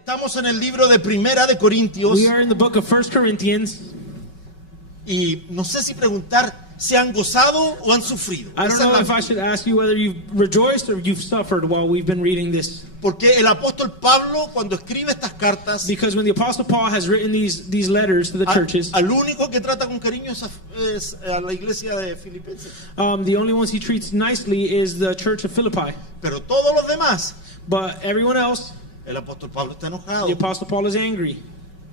Estamos en el libro de Primera de Corintios We are in the book of 1 Corinthians. y no sé si preguntar, ¿se han gozado o han sufrido? I don't Esa es know la- if I should ask you whether you've rejoiced or you've suffered while we've been reading this. Porque el apóstol Pablo, cuando escribe estas cartas, Because when the Apostle Paul has written these letters to the churches, al único que trata con cariño es a la iglesia de Filipenses. the only ones he treats nicely is the church of Philippi. Pero todos los demás, But everyone else, el apóstol Pablo está enojado, the Apostle Paul is angry.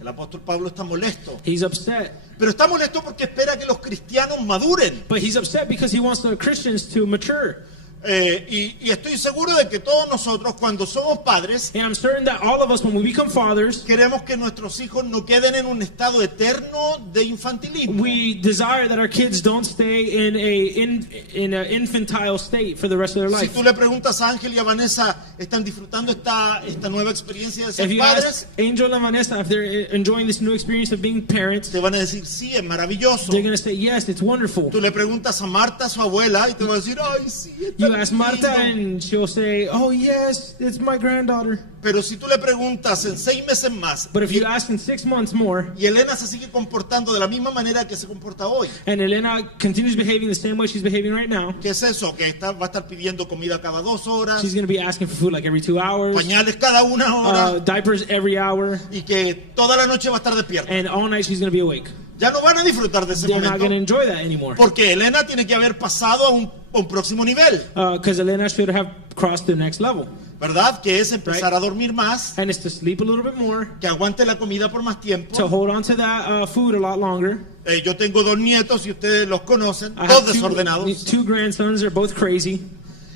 el apóstol Pablo está molesto. He's upset. Pero está molesto porque espera que los cristianos maduren. But he's upset because he wants the Christians to mature. Y estoy seguro de que todos nosotros, cuando somos padres, And I'm certain that all of us, when we become fathers, queremos que nuestros hijos no queden en un estado eterno de infantilismo. we desire that our kids don't stay in an infantile state for the rest of their Si life. tú le preguntas a Ángel y a Vanessa, ¿están disfrutando esta nueva experiencia de If ser you padres? ask Angel and Vanessa if they're enjoying this new experience of being parents, Te van a decir, sí, es maravilloso. they're going to say, yes, it's wonderful. Tú le preguntas a Marta, su abuela, y te va a decir, ay, sí, es You tan ask Marta lindo. and she'll say, oh, yes, it's my granddaughter. Pero si tú le preguntas en 6 meses más, But if you ask in 6 months more, y Elena se sigue comportando de la misma manera que se comporta hoy, and Elena continues behaving the same way she's behaving right now, ¿qué es eso? Que va a estar pidiendo comida cada 2 horas, she's going to be asking for food like every 2 hours, pañales cada 1 hora, diapers every hour, y que toda la noche va a estar despierta. and all night she's going to be awake. Ya no van a disfrutar de ese They're not going to momento, enjoy that anymore. porque Elena tiene que haber pasado a un próximo nivel, Because Elena should have crossed the next level. ¿verdad? Que es empezar a dormir más, And it's to sleep a little bit more, que aguante la comida por más to tiempo. hold on to that food a lot longer. Yo tengo 2 nietos y ustedes los conocen, I 2 have desordenados. two grandsons, they're both crazy.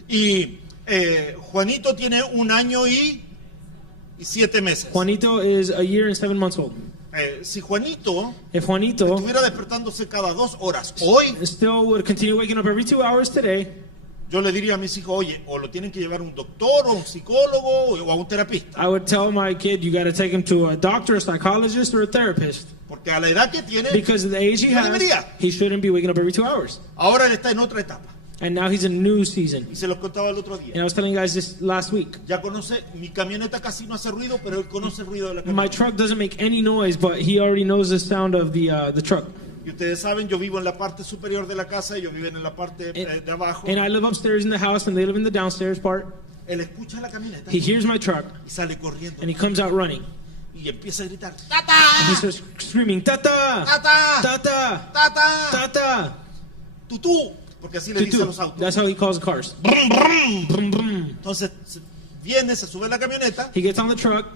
Y Juanito tiene 1 año y 7 meses. Juanito is a year and 7 months old. Si Juanito If Juanito estuviera despertándose cada 2 horas hoy, still would continue waking up every 2 hours today, yo le diría a mis hijos, oye, o lo tienen que llevar a un doctor o a un psicólogo o a un terapista. I would tell my kid, you got to take him to a doctor, a psychologist, or a therapist. Porque a la edad que tiene, Because of the age he No has, debería. he shouldn't be waking up every 2 hours. ahora él está en otra etapa. And now he's in a new season. Y se los contaba el otro And I día. was telling you guys this last week. Ya conoce, mi camioneta casi no hace ruido, pero él conoce el ruido de la My camioneta. truck doesn't make any noise, but he already knows the sound of the truck. Y ustedes saben, yo vivo en la parte superior de la casa, ellos viven en la parte de abajo. And I live upstairs in the house, and they live in the downstairs part. Él escucha la camioneta He hears my truck, y sale corriendo and he comes out running. y empieza a gritar, And he ¡Tata! starts screaming, Tata! ¡Tata! Tata! ¡Tata! Tata! ¡Tutú! Porque así le dice a los Tutu. autos. That's how he calls the cars. Brum, brum. Brum, brum. Entonces viene, se sube a la camioneta He gets on the truck,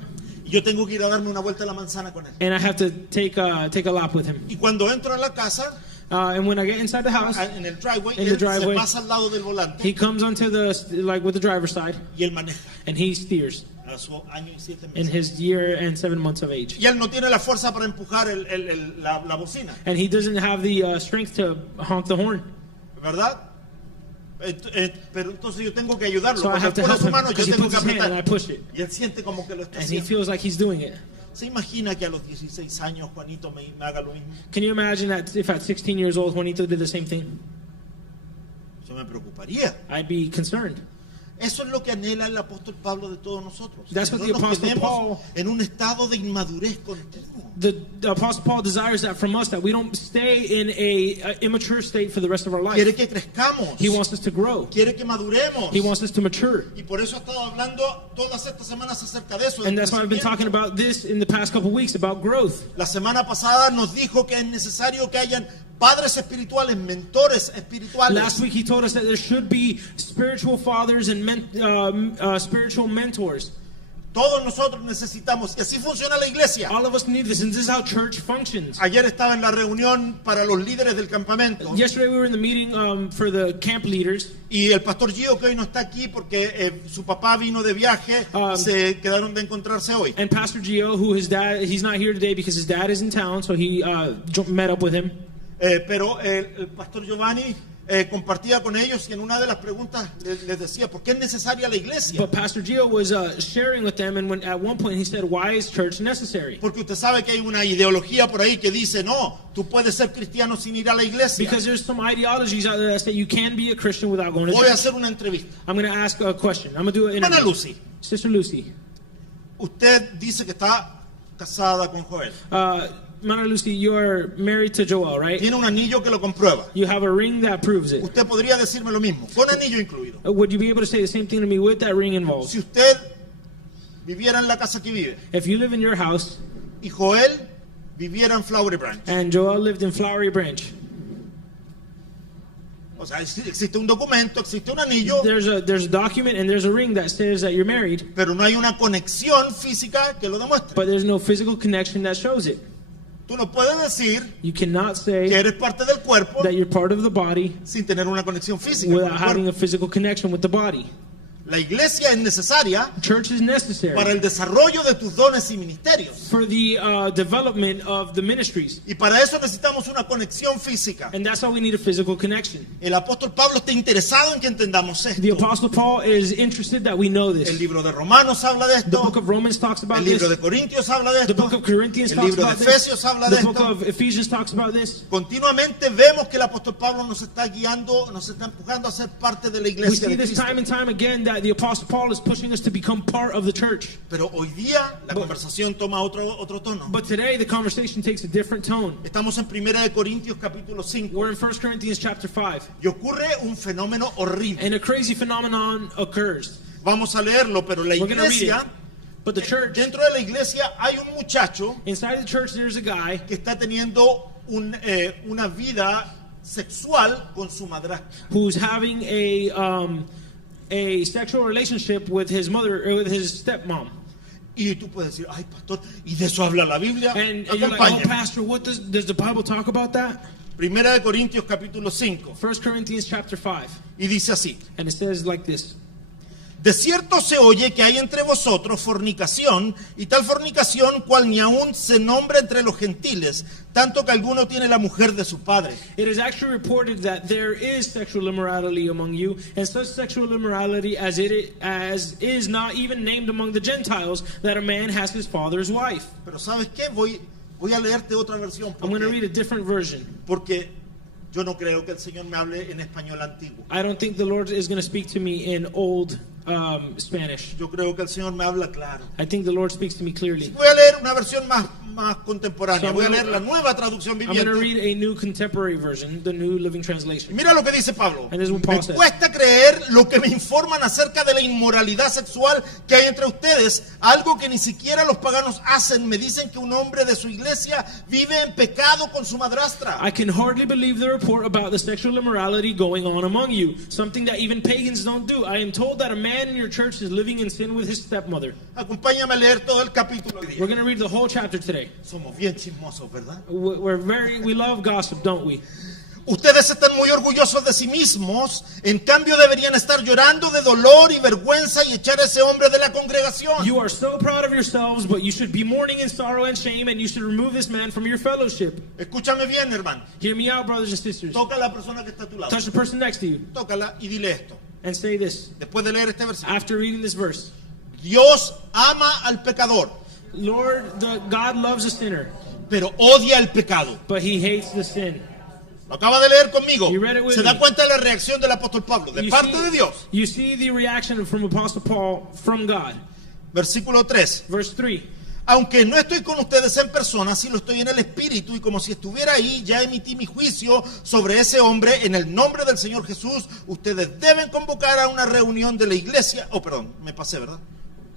y yo tengo que ir a darme una vuelta a la manzana con él. and I have to take a lap with him. Y cuando entro a la casa, And when I get inside the house, en el driveway, In the él driveway. se pasa al lado del volante he comes onto with the driver's side, y él maneja and he steers a su año y 7 in meses. his year and 7 months of age. Y él no tiene la fuerza para empujar la bocina, And he doesn't have the strength to honk the horn. ¿verdad? Pero entonces yo tengo que ayudarlo. So I Porque have to él pone help su him mano, yo because he tengo puts que his hand and I apretar. push it. Y él siente como que lo está And he haciendo. feels like he's doing it. ¿Se imagina que a los 16 años Juanito me haga lo mismo? Can you imagine that if at 16 years old Juanito did the same thing? Yo me preocuparía. I'd be concerned. Eso es lo que anhela el apóstol Pablo de todos nosotros. That's Que what no the nos Apostle quedemos Paul- en un estado de inmadurez continuo. The Apostle Paul desires that from us, that we don't stay in a immature state for the rest of our life. Quiere que crezcamos. He wants us to grow. Quiere que maduremos. He wants us to mature. Y por eso he estado hablando todas estas semanas acerca de eso. del And that's why I've been crecimiento. talking about this in the past couple weeks, about growth. La semana pasada nos dijo que es necesario que hayan padres espirituales, mentores espirituales. Last week he told us that there should be spiritual fathers and spiritual mentors. Todos nosotros necesitamos, y así funciona la iglesia. All of us need this, and this is how church functions. Ayer estaba en la reunión para los líderes del campamento Yesterday we were in the meeting for the camp leaders, y el pastor Gio, que hoy no está aquí porque su papá vino de viaje, se quedaron de encontrarse hoy. and Pastor Gio, who his dad, he's not here today because his dad is in town, so he met up with him. Pero el pastor Giovanni compartía con ellos y en una de las preguntas les decía, ¿por qué es necesaria la iglesia? But Pastor Gio was sharing with them, and when at one point he said, "Why is church necessary?" Porque usted sabe que hay una ideología por ahí que dice, no, tú puedes ser cristiano sin ir a la iglesia. Because there's some ideologies out there that say you can be a Christian without going to Voy a church. hacer una entrevista. I'm going to ask a question. I'm going to do an Hermana interview. Lucy, Sister Lucy, usted dice que está casada con Joel. Mara Lucy, you are married to Joel, right? Tiene un anillo que lo comprueba. You have a ring that proves it. Usted podría decirme lo mismo, con anillo incluido. Would you be able to say the same thing to me with that ring involved? Si usted viviera en la casa que vive If you live in your house y Joel viviera en Flowery Branch, and Joel lived in Flowery Branch, o sea, existe un documento, existe un anillo, there's a document and there's a ring that says that you're married, pero no hay una conexión física que lo demuestre. but there's no physical connection that shows it. Tú no puedes decir You cannot que say eres parte del cuerpo that you're part of the body sin tener una conexión física con without el having cuerpo. a physical connection with the body. La iglesia es necesaria Church is necessary para el desarrollo de tus dones y ministerios. for the development of the ministries. Y para eso necesitamos una conexión física. And that's how we need a physical connection. El apóstol Pablo está interesado en que entendamos esto. The Apostle Paul is interested that we know El this. libro de Romanos habla de The book esto. of Romans talks about El this. libro de Corintios habla de The esto. book of Corinthians El talks libro de about this. Efesios habla de The book esto. of Ephesians talks about this. Continuamente vemos que el apóstol Pablo nos está guiando, nos está empujando a ser parte de la We iglesia see de this Cristo. time and time again that the Apostle Paul is pushing us to become part of the church. Pero hoy día la conversación toma otro tono. But today the conversation takes a different tone. Estamos en 1 de Corintios capítulo 5 We're in 1 Corinthians chapter 5. y ocurre un fenómeno horrible. And a crazy phenomenon occurs. Vamos a leerlo, pero la We're going to read it. iglesia, But the church, dentro de la iglesia hay un muchacho inside the church there's a guy que está teniendo una vida sexual con su madrastra. who's having a sexual relationship with his mother, or with his stepmom. Y tú puedes decir, ay pastor, ¿y de eso habla la Biblia? And you're like, oh Acompáñame. pastor, what does the Bible talk about that? Primera de Corintios capítulo 5 1 Corinthians chapter 5. y dice así: And it says like this. de cierto se oye que hay entre vosotros fornicación, y tal fornicación cual ni aún se nombra entre los gentiles, tanto que alguno tiene la mujer de su padre. It is actually reported that there is sexual immorality among you, and such sexual immorality as is not even named among the Gentiles, that a man has his father's wife. Pero ¿sabes qué? Voy a leerte otra versión I'm going to read a different version. porque yo no creo que el Señor me hable en español antiguo. I don't think the Lord is going to speak to me in old Spanish. Yo creo que el Señor me habla claro. I think the Lord speaks to me clearly. Voy a leer una versión más contemporánea. So Voy a leer la nueva traducción I'm going to viviente. read a new contemporary version, the New Living Y Translation. mira lo que dice Pablo. And this is what Me Paul says. cuesta creer lo que me informan acerca de la inmoralidad sexual que hay entre ustedes, algo que ni siquiera los paganos hacen. Me dicen que un hombre de su iglesia vive en pecado con su madrastra. I can hardly believe the report about the sexual immorality going on among you, something that even pagans don't do. I am told that a man in your church is living in sin with his stepmother. Acompáñame a leer todo el capítulo hoy día. We're going to read the whole chapter today. Somos bien chismosos, ¿verdad? We love gossip, don't we? Ustedes están muy orgullosos de sí mismos, en cambio deberían estar llorando de dolor y vergüenza y echar a ese hombre de la congregación. You are so proud of yourselves, but you should be mourning in sorrow and shame, and you should remove this man from your fellowship. Escúchame bien, hermano. Hear me out, brothers and sisters. Toca a la persona que está a tu lado. Touch the person next to you Tócala y dile esto. and say this. Después de leer este versículo. After reading this verse, Dios ama al pecador, Lord, God loves a sinner, pero odia el pecado. but he hates the sin. Lo acaba de leer conmigo. You read it with Se da me. cuenta de la reacción del apóstol Pablo, de parte de Dios. You see the reaction from Apostle Paul from God. Versículo 3. Verse 3. Aunque no estoy con ustedes en persona, sí lo estoy en el espíritu, y como si estuviera ahí, ya emití mi juicio sobre ese hombre en el nombre del Señor Jesús. Ustedes deben convocar a una reunión de la iglesia. Oh, perdón, me pasé, ¿verdad?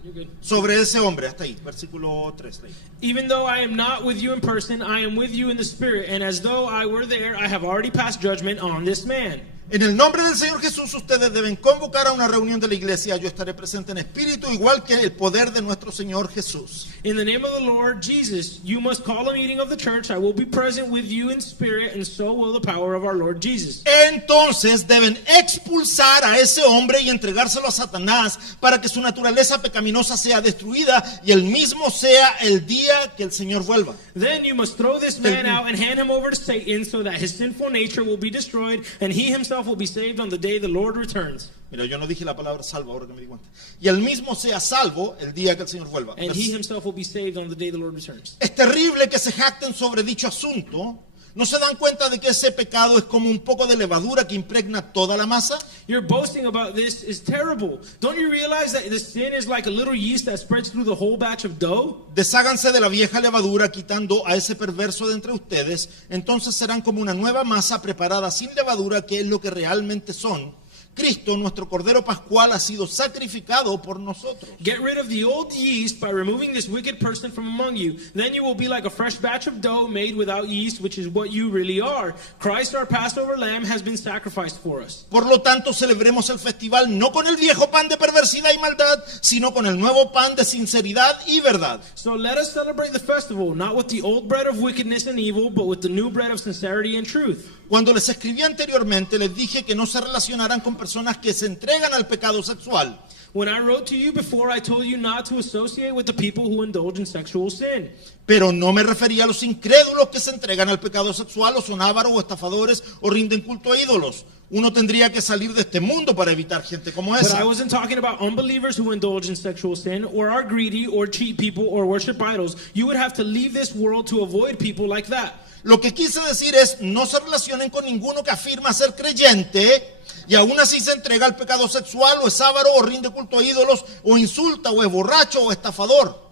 You're good. Sobre ese hombre, hasta ahí, versículo 3. Even though I am not with you in person, I am with you in the spirit, and as though I were there, I have already passed judgment on this man. En el nombre del Señor Jesús, ustedes deben convocar a una reunión de la iglesia. Yo estaré presente en espíritu, igual que el poder de nuestro Señor Jesús. In the name of the Lord Jesus, you must call a meeting of the church. I will be present with you in spirit, and so will the power of our Lord Jesus. Entonces deben expulsar a ese hombre y entregárselo a Satanás para que su naturaleza pecaminosa sea destruida y el mismo sea el día que el Señor vuelva. Then you must throw this man out and hand him over to Satan, so that his sinful nature will be destroyed, and he himself will be saved on the day the Lord returns. Mira, yo no dije la palabra salvo ahora que me di cuenta. Y el mismo sea salvo el día que el Señor vuelva. And he himself will be saved on the day the Lord returns. Es terrible que se jacten sobre dicho asunto, ¿No se dan cuenta de que ese pecado es como un poco de levadura que impregna toda la masa? Your boasting about this is terrible. Don't you realize that the sin is like a little yeast that spreads through the whole batch of dough? Desháganse de la vieja levadura quitando a ese perverso de entre ustedes, entonces serán como una nueva masa preparada sin levadura, que es lo que realmente son. Cristo, nuestro Cordero Pascual, ha sido sacrificado por nosotros. Get rid of the old yeast by removing this wicked person from among you. Then you will be like a fresh batch of dough made without yeast, which is what you really are. Christ, our Passover lamb, has been sacrificed for us. Por lo tanto, celebremos el festival no con el viejo pan de perversidad y maldad, sino con el nuevo pan de sinceridad y verdad. So let us celebrate the festival, not with the old bread of wickedness and evil, but with the new bread of sincerity and truth. Cuando les escribí anteriormente, les dije que no se relacionaran con personas que se entregan al pecado sexual. When I wrote to you before, I told you not to associate with the people who indulge in sexual sin. Pero no me refería a los incrédulos que se entregan al pecado sexual, o son ávaros o estafadores o rinden culto a ídolos. Uno tendría que salir de este mundo para evitar gente como But esa. I wasn't talking about unbelievers who indulge in sexual sin, or are greedy, or cheat people, or worship idols. You would have to leave this world to avoid people like that. Lo que quise decir es, no se relacionen con ninguno que afirma ser creyente y aún así se entrega al pecado sexual, o es avaro, o rinde culto a ídolos, o insulta, o es borracho, o estafador.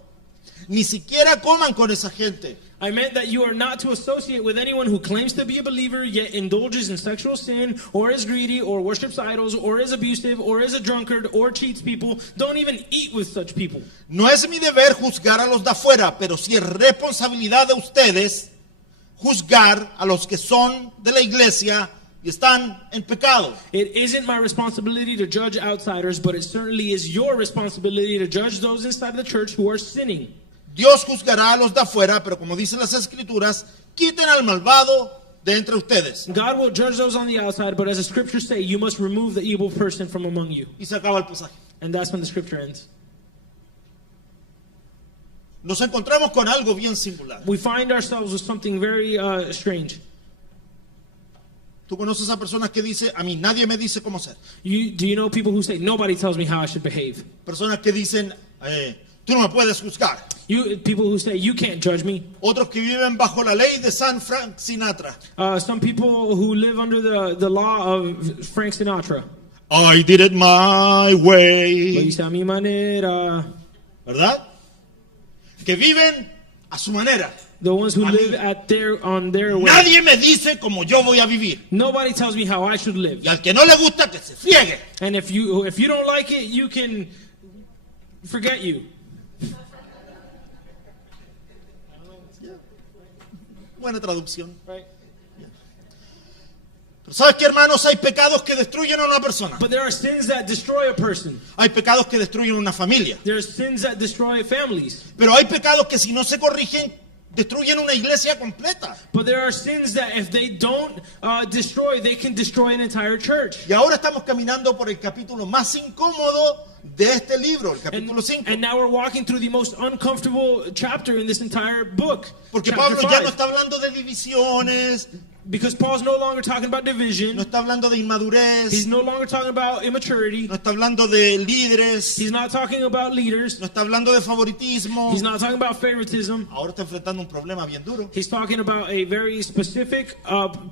Ni siquiera coman con esa gente. I meant that you are not to associate with anyone who claims to be a believer yet indulges in sexual sin, or is greedy, or worships idols, or is abusive, or is a drunkard, or cheats people. Don't even eat with such people. No es mi deber juzgar a los de afuera, pero sí es responsabilidad de ustedes juzgar a los que son de la iglesia y están en pecado. It isn't my responsibility to judge outsiders, but it certainly is your responsibility to judge those inside the church who are sinning. Dios juzgará a los de afuera, pero como dicen las escrituras, quiten al malvado de entre ustedes. God will judge those on the outside, but as the scriptures say, you must remove the evil person from among you. Y se acaba el pasaje. And that's when the scripture ends. Nos encontramos con algo bien singular. We find ourselves with something very strange. Tú conoces a personas que dicen, a mí nadie me dice cómo ser. Do you know people who say, nobody tells me how I should behave? Personas que dicen, tú no me puedes juzgar. People who say, you can't judge me. Otros que viven bajo la ley de San Frank Sinatra. Some people who live under the law of Frank Sinatra. I did it my Lo way. hice a mi manera. ¿Verdad? Que viven a su manera. The ones who A live mí. on their way. Nadie me dice cómo yo voy a vivir. Nobody tells me how I should live. Y al que no le gusta, que se friegue. And if you don't like it, you can forget you. Buena traducción. Right? Pero ¿sabes qué, hermanos? Hay pecados que destruyen a una persona. But there are sins that destroy a person. Hay pecados que destruyen una familia. There are sins that destroy families. Pero hay pecados que si no se corrigen, destruyen una iglesia completa. But there are sins that if they don't destroy, they can destroy an entire church. Y ahora estamos caminando por el capítulo más incómodo de este libro, el capítulo 5. And now we're walking through the most uncomfortable chapter in this entire book. Porque chapter Pablo ya no 5. está hablando de divisiones, Because Paul's no longer talking about division. no está hablando de He's inmadurez, no longer talking about immaturity. no está hablando de líderes, He's not talking about leaders. no está hablando de favoritismo. He's not talking about favoritism. Ahora está enfrentando un problema bien duro. He's talking about a very specific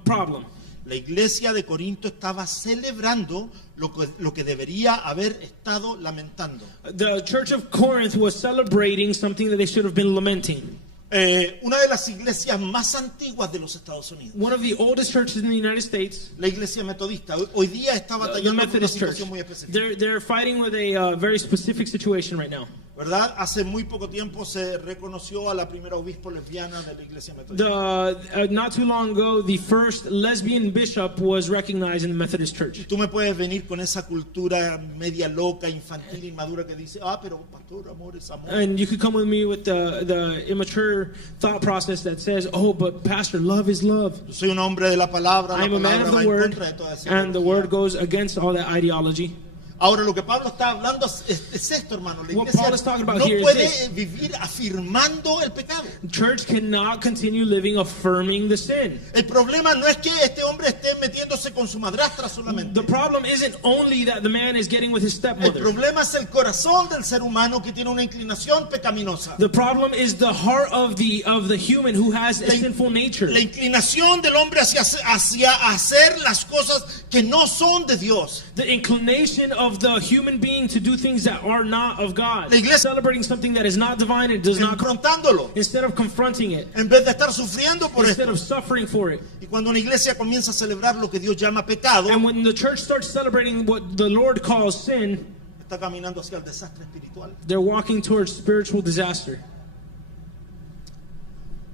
problem. La iglesia de Corinto estaba celebrando lo que debería haber estado lamentando. The church of Corinth was celebrating something that they should have been lamenting. Una de las iglesias más antiguas de los Estados Unidos, One of the oldest churches in the United States, la iglesia metodista, hoy día está the batallando con una Methodist Church, situación muy específica. they're fighting with a very specific situation right now. ¿Verdad? Hace muy poco tiempo se reconoció a la primera obispo lesbiana de la iglesia metodista. Not too long ago, the first lesbian bishop was recognized in the Methodist Church. Tú me puedes venir con esa cultura media loca, infantil, inmadura que dice, pero pastor, amor es amor. And you could come with me with the immature thought process that says, oh, but pastor, love is love. Yo soy un hombre de la palabra, la I'm a man palabra of va the en word, contra de toda esa and the ideología. word goes against all that ideology. Ahora lo que Pablo está hablando es esto, hermano. La What iglesia Paul is talking about no here is puede this. vivir afirmando el pecado. Church cannot continue living affirming the sin. El problema no es que este hombre esté metiéndose con su madrastra solamente. The problem isn't only that the man is getting with his El stepmother. problema es el corazón del ser humano que tiene una inclinación pecaminosa. The problem is the heart of the human who has a sinful nature. La inclinación del hombre hacia hacer las cosas que no son de Dios. The inclination of the human being to do things that are not of God. La iglesia- Celebrating something that is not divine and does not Confrontándolo. instead of confronting it, En vez de estar sufriendo por instead esto. of suffering for it. Y cuando una iglesia comienza a celebrar lo que Dios llama pecado, And when the church starts celebrating what the Lord calls sin, está caminando hacia el desastre espiritual. they're walking towards spiritual disaster.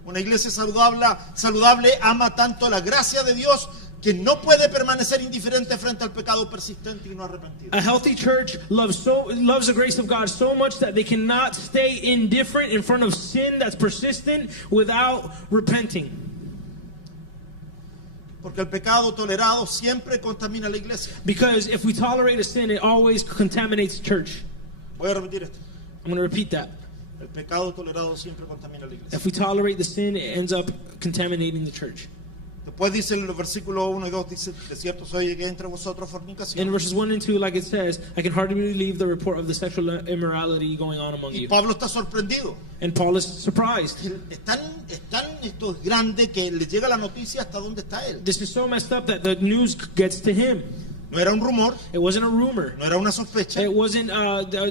Una iglesia saludable ama tanto la gracia de Dios que no puede permanecer indiferente frente al pecado persistente y no arrepentido. A healthy church loves the grace of God so much that they cannot stay indifferent in front of sin that's persistent without repenting. Porque el pecado tolerado siempre contamina la iglesia. Because if we tolerate a sin, it always contaminates the church. Voy a repetir esto. I'm going to repeat that. El pecado tolerado siempre contamina la iglesia. If we tolerate the sin, it ends up contaminating the church. Después dice en el versículo 1 y 2, dice, de cierto soy que entre vosotros In fornicación. verses 1 and 2, like it says, I can hardly believe the report of the sexual immorality going on among Y you. Pablo está sorprendido. And Paul is surprised. Esto es grande que le llega la noticia hasta dónde está él. This is so messed up that the news gets to him. No era un rumor, It wasn't a rumor. no era una sospecha, It wasn't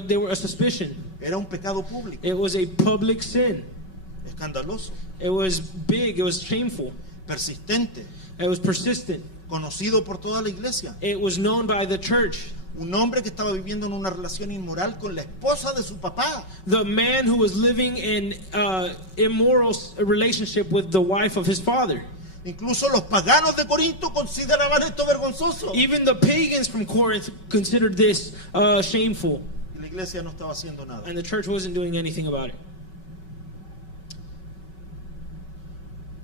they were a suspicion. era un pecado público, It was a public sin. escandaloso, It was big. It was shameful. persistente, It was persistent. conocido por toda la iglesia. It was known by the church. Un hombre que estaba viviendo en una relación inmoral con la esposa de su papá. The man who was living in immoral relationship with the wife of his father. Incluso los paganos de Corinto consideraban esto vergonzoso. Even the pagans from Corinth considered this shameful, Y la iglesia no estaba haciendo nada. and the church wasn't doing anything about it.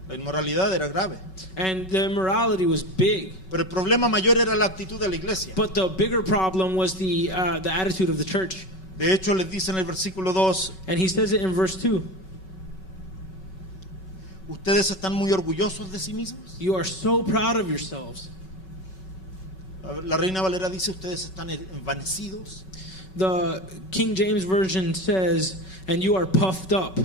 La inmoralidad era grave. And the immorality was big. Pero el problema mayor era la actitud de la iglesia. But the bigger problem was the attitude of the church. De hecho, les dice en el versículo 2, And he says it in verse 2. ustedes están muy orgullosos de sí mismos. You are so proud of yourselves. La Reina Valera dice, ustedes están envanecidos. The King James Version says, and you are puffed up.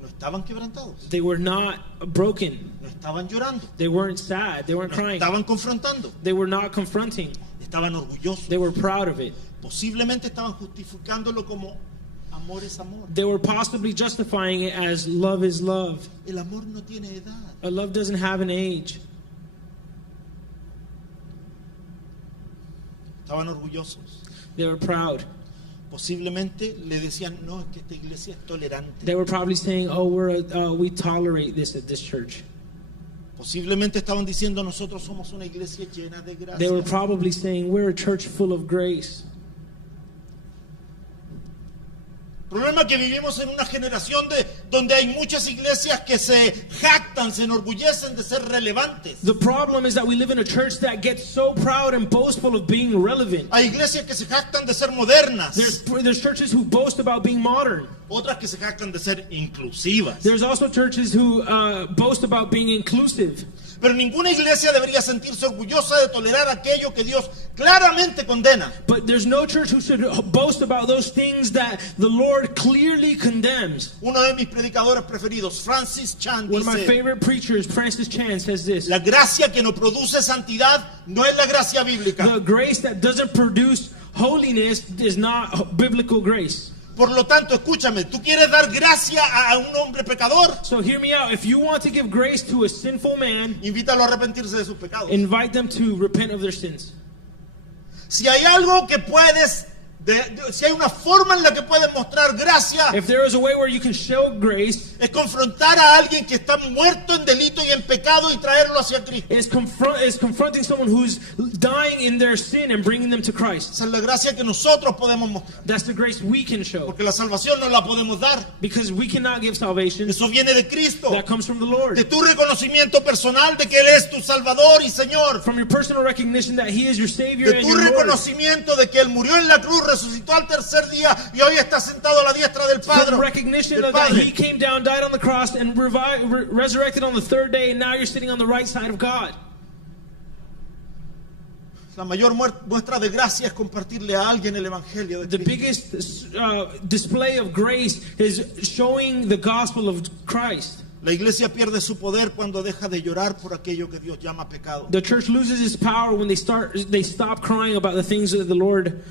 No estaban quebrantados. They were not broken. No estaban llorando. They weren't sad. They weren't No crying. estaban confrontando. They were not confronting. Estaban orgullosos. They were proud of it. Posiblemente estaban justificándolo como amor es amor. They were possibly justifying it as love is love. El amor no tiene edad. A love doesn't have an age. Estaban orgullosos. They were proud. Posiblemente le decían, no, es que esta iglesia es tolerante. They were probably saying, "Oh, we tolerate this at this church." Posiblemente estaban diciendo, nosotros somos una iglesia llena de gracia. They were probably saying, "We're a church full of grace." El problema es que vivimos en una generación donde hay muchas iglesias que se jactan, se enorgullecen de ser relevantes. The problem is that we live in a church that gets so proud and boastful of being relevant. Hay iglesias que se jactan de ser modernas. There's churches who boast about being modern. Otras que se jactan de ser inclusivas. There's also churches who boast about being inclusive. Pero ninguna iglesia debería sentirse orgullosa de tolerar aquello que Dios claramente condena. But there's no church who should boast about those things that the Lord clearly condemns. Uno de mis predicadores preferidos, Francis Chan, One of my dice, favorite preachers, Francis Chan, says this: la gracia que no produce santidad no es la gracia bíblica. the grace that doesn't produce holiness is not biblical grace. Por lo tanto, escúchame, ¿tú quieres dar gracia a un hombre pecador? So hear me out. If you want to give grace to a sinful man, Invítalo a arrepentirse de sus pecados. invite them to repent of their sins. Si hay algo que puedes Si hay una forma en la que puedes mostrar gracia, If there is a way where you can show grace, es confrontar a alguien que está muerto en delito y en pecado y traerlo hacia Cristo. is confronting someone who's dying in their sin and bringing them to Christ. Esa es la gracia que nosotros podemos mostrar. That's the grace we can show. Porque la salvación no la podemos dar. Because we cannot give salvation. Eso viene de Cristo. That comes from the Lord. De tu reconocimiento personal de que Él es tu Salvador y Señor. From your personal recognition that He is your Savior De and tu your Lord. reconocimiento de que Él murió en la cruz, resucitó al tercer día y hoy está sentado a la diestra del Padre. From recognition del of that Padre. He came down, died on the cross, and resurrected on the third day, and now you're sitting on the right side of God. La mayor muestra de gracia es compartirle a alguien el Evangelio de The Cristo. biggest display of grace is showing the gospel of Christ. La iglesia pierde su poder cuando deja de llorar por aquello que Dios llama pecado. The church loses its power when they stop crying about the things that the Lord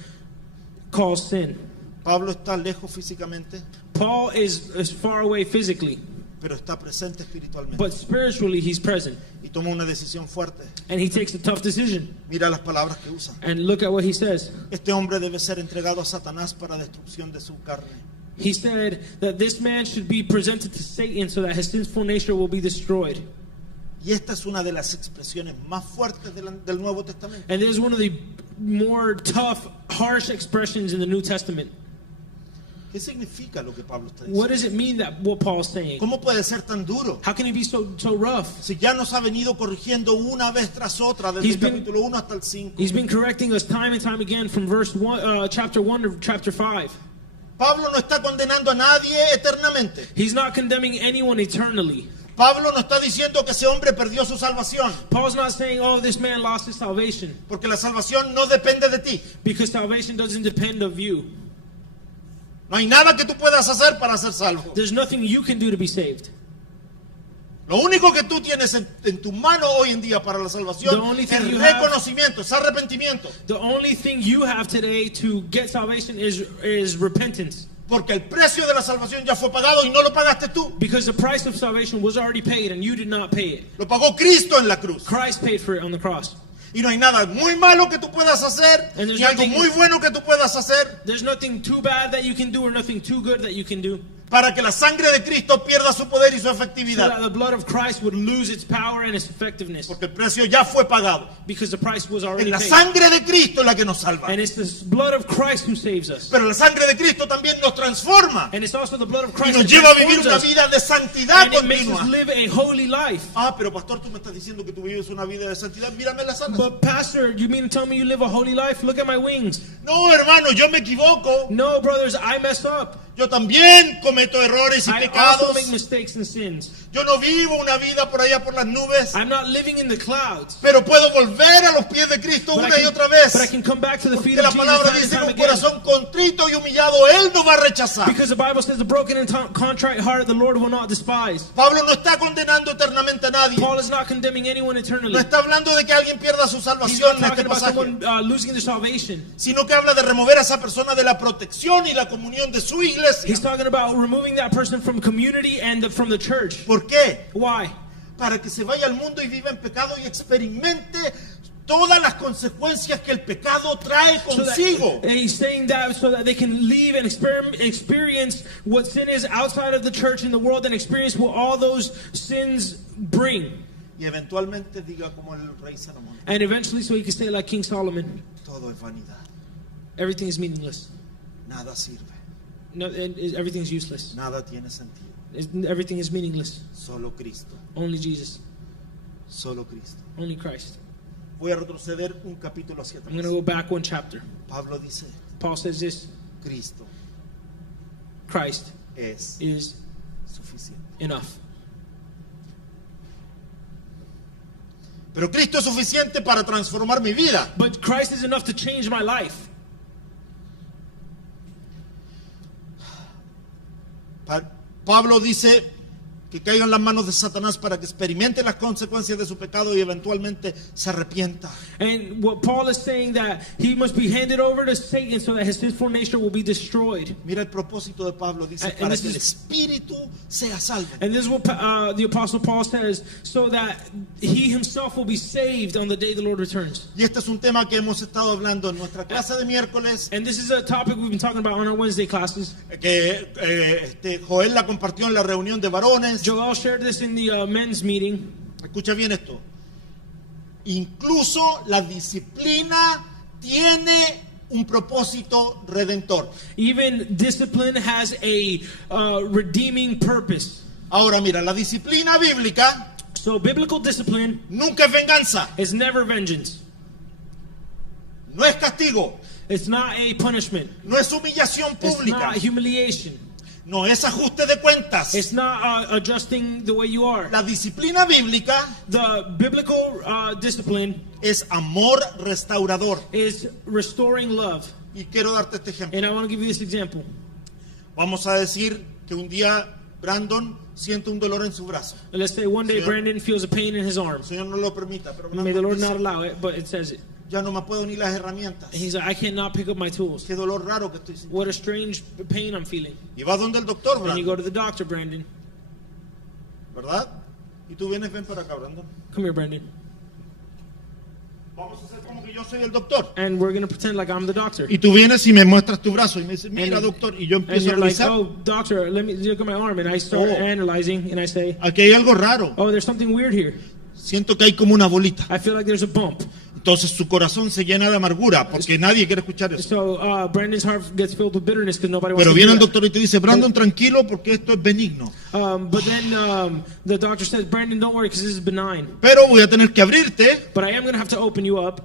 calls sin. Pablo está lejos físicamente, Paul is far away physically, pero está presente espiritualmente. but spiritually he's present. Y toma una decisión fuerte. And he takes a tough decision. Mira las palabras que usa. And look at what he says. Este hombre debe ser entregado a Satanás para destrucción de su carne. He said that this man should be presented to Satan so that his sinful nature will be destroyed. Y esta es una de las expresiones más fuertes del Nuevo Testamento. And there's one of the more tough, harsh expressions in the New Testament. ¿Qué significa lo que Pablo está What diciendo? does it mean that what Paul's saying? ¿Cómo puede ser tan duro? How can he be so rough? Si ya nos ha venido corrigiendo una vez tras otra, desde el capítulo 1 hasta el 5. He's been correcting us time and time again from chapter 1 to chapter 5. Pablo no está condenando a nadie eternamente. He's not condemning anyone eternally. Pablo no está diciendo que ese hombre perdió su salvación, Paul's not saying, oh, this man lost his salvation, porque la salvación no depende de ti. because salvation doesn't depend on you. No hay nada que tú puedas hacer para ser salvo. There's nothing you can do to be saved. Lo único que tú tienes en tu mano hoy en día para la salvación The only es thing you have- reconocimiento, es arrepentimiento. The only thing you have today to get salvation is repentance. Porque el precio de la salvación ya fue pagado y no lo pagaste tú. Because the price of salvation was already paid and you did not pay it. Lo pagó Cristo en la cruz. Christ paid for it on the cross. Y no hay nada muy malo que tú puedas hacer, And there's ni algo nothing- muy bueno que tú puedas hacer There's nothing too bad that you can do or nothing too good that you can do para que la sangre de Cristo pierda su poder y su so efectividad. that the blood of Christ would lose its power and its effectiveness. Porque el precio ya fue pagado. Because the price was Es already la paid. sangre de Cristo la que nos salva. And it's the blood of Christ who saves us. Pero la sangre de Cristo también nos transforma And it's also the blood of y Christ nos that lleva a vivir transforms una us. vida de santidad And it makes us continua. live a holy life. Ah, pero pastor, tú me estás diciendo que tú vives una vida de santidad. Mírame las alas. But pastor, you mean to tell me you live a holy life? Look at my wings. No, hermano, yo me equivoco. No, brothers, I mess up. Yo también cometo errores y I pecados. also make mistakes and sins. Yo no vivo una vida por allá por las nubes. I'm not living in the clouds. Pero puedo volver a los pies de Cristo But una y otra vez. I can come back to the feet Porque of la Jesus palabra time and dice que time un again. corazón contrito y humillado Él no va a rechazar. Because the Bible says the broken and contrite heart the Lord will not despise. Pablo no está condenando eternamente a nadie. Paul is not condemning anyone eternally. No está hablando de que alguien pierda su He's salvación not en este talking about pasaje, someone losing their salvation. sino que habla de remover a esa persona de la protección y la comunión de su iglesia. He's talking about removing that person from community and from the church. ¿Por qué? Why? Para que se vaya al mundo y viva en pecado y experimente todas las consecuencias que el pecado trae So that- consigo. he's saying that so that they can leave and experience what sin is outside of the church in the world and experience what all those sins bring. Y eventualmente diga como el rey Salomón, And eventually so he can say like King Solomon, todo es vanidad, everything is meaningless. nada sirve, No, everything is useless. nada tiene sentido. Everything is meaningless. Solo Cristo, Only Jesus. solo Cristo. Only Christ. Voy a retroceder un capítulo hacia I'm going atrás. to go back one chapter. Pablo dice, Paul says this, Cristo Christ es is suficiente. enough. Pero Cristo es suficiente para transformar mi vida. But Christ is enough to change my life. Pablo dice, que caiga en las manos de Satanás para que experimente las consecuencias de su pecado y eventualmente se arrepienta. And what Paul is saying, that he must be handed over to Satan so that his sinful nature will be destroyed. Mira el propósito de Pablo, dice, And para this que el is- espíritu sea salvo. And this is what the Apostle Paul says, so that he himself will be saved on the day the Lord returns. Y este es un tema que hemos estado hablando en nuestra clase de miércoles, And this is a topic we've been talking about on our Wednesday classes. que Joel la compartió en la reunión de varones. Joel shared this in the men's meeting. Escucha bien esto. Incluso la disciplina tiene un propósito redentor. Even discipline has a redeeming purpose. Ahora mira, la disciplina bíblica So biblical discipline nunca es venganza, is never vengeance. no es castigo, It's not a punishment. no es humillación It's pública, not humiliation. no es ajuste de cuentas. It's not adjusting the way you are. La disciplina bíblica The biblical discipline es amor restaurador. is restoring love. Y quiero darte este ejemplo. And I want to give you this example. Vamos a decir que un día Brandon siente un dolor en su brazo. Let's say one day Señor. Brandon feels a pain in his arm. El Señor no lo permita, pero May the Brandon Lord dice, not allow it, but it says it. ya no me puedo ni las herramientas. And he's like, I cannot pick up my tools. Qué dolor raro que estoy sintiendo. What a strange pain I'm feeling. Y vas donde el doctor, And you go Brandon, to the doctor, Brandon. ¿verdad? Y tú vienes, ven para acá, Brandon. Come here, Brandon. Vamos a hacer como que yo soy el doctor. And we're going to pretend like I'm the doctor. Y tú vienes y me muestras tu brazo y me dices, mira, And- doctor, y yo And empiezo a you're like, revisar. oh, doctor, let me look at my arm. And I start Oh. analyzing, and I say, Aquí hay algo raro. oh, there's something weird here. Siento que hay como una bolita. I feel like there's a bump. Entonces su corazón se llena de amargura porque nadie quiere escuchar eso. So Brandon's heart gets filled with bitterness because nobody wants Pero to viene do el that. doctor y te dice, Brandon, tranquilo porque esto es benigno. But then the doctor says, Brandon, don't worry because this is benign. Pero voy a tener que abrirte But I am going to have to open you up.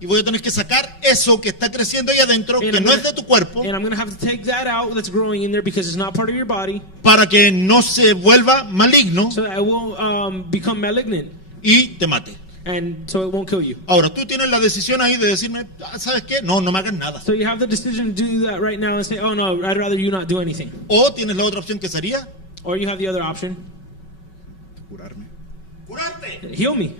y voy a tener que sacar eso que está creciendo ahí adentro, And que I'm no gonna- es de tu cuerpo, And I'm going to have to take that out that's growing in there because it's not part of your body. para que no se vuelva maligno So that it won't become malignant. y te mate. And so it won't kill you. Ahora, tú tienes la decisión ahí de decirme, "Ah, ¿sabes qué? No, no me hagas nada. So you have the decision to do that right now and say, oh no, I'd rather you not do anything. O tienes la otra opción que sería Or you have the other option, curarme. Curarte. heal me.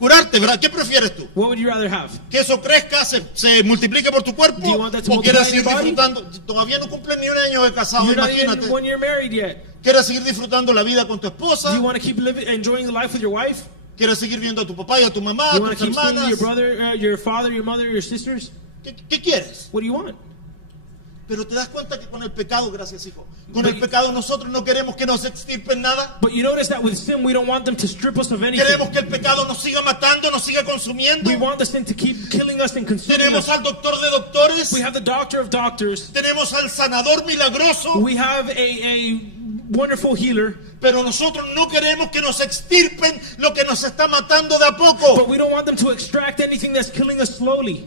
Curarte, ¿verdad? ¿Qué prefieres tú? What would you rather have? ¿Que eso crezca, se multiplique por tu cuerpo? Do you want that to ¿O quieres multiply in seguir your body? disfrutando? Todavía no cumples ni un año de casado, You're not imagínate. even 1 year married yet. ¿Quieres seguir disfrutando la vida con tu Do esposa? you want to keep living, enjoying the life with your wife? ¿Quieres seguir viendo a tu papá y a tu mamá, a You want tus to keep seeing hermanas? your brother, your father, your mother, your sisters? ¿Qué quieres? What do you want? Pero te das cuenta que con el pecado, gracias hijo, con But el pecado nosotros no queremos que nos extirpen nada. But you notice that with sin, we don't want them to strip us of anything. Queremos que el pecado nos siga matando, nos siga consumiendo. We want the sin to keep killing us and consuming Tenemos us. al doctor de doctores, We have the doctor of doctors. tenemos al sanador milagroso, We have a wonderful healer. pero nosotros no queremos que nos extirpen lo que nos está matando de a poco. But we don't want them to extract anything that's killing us slowly.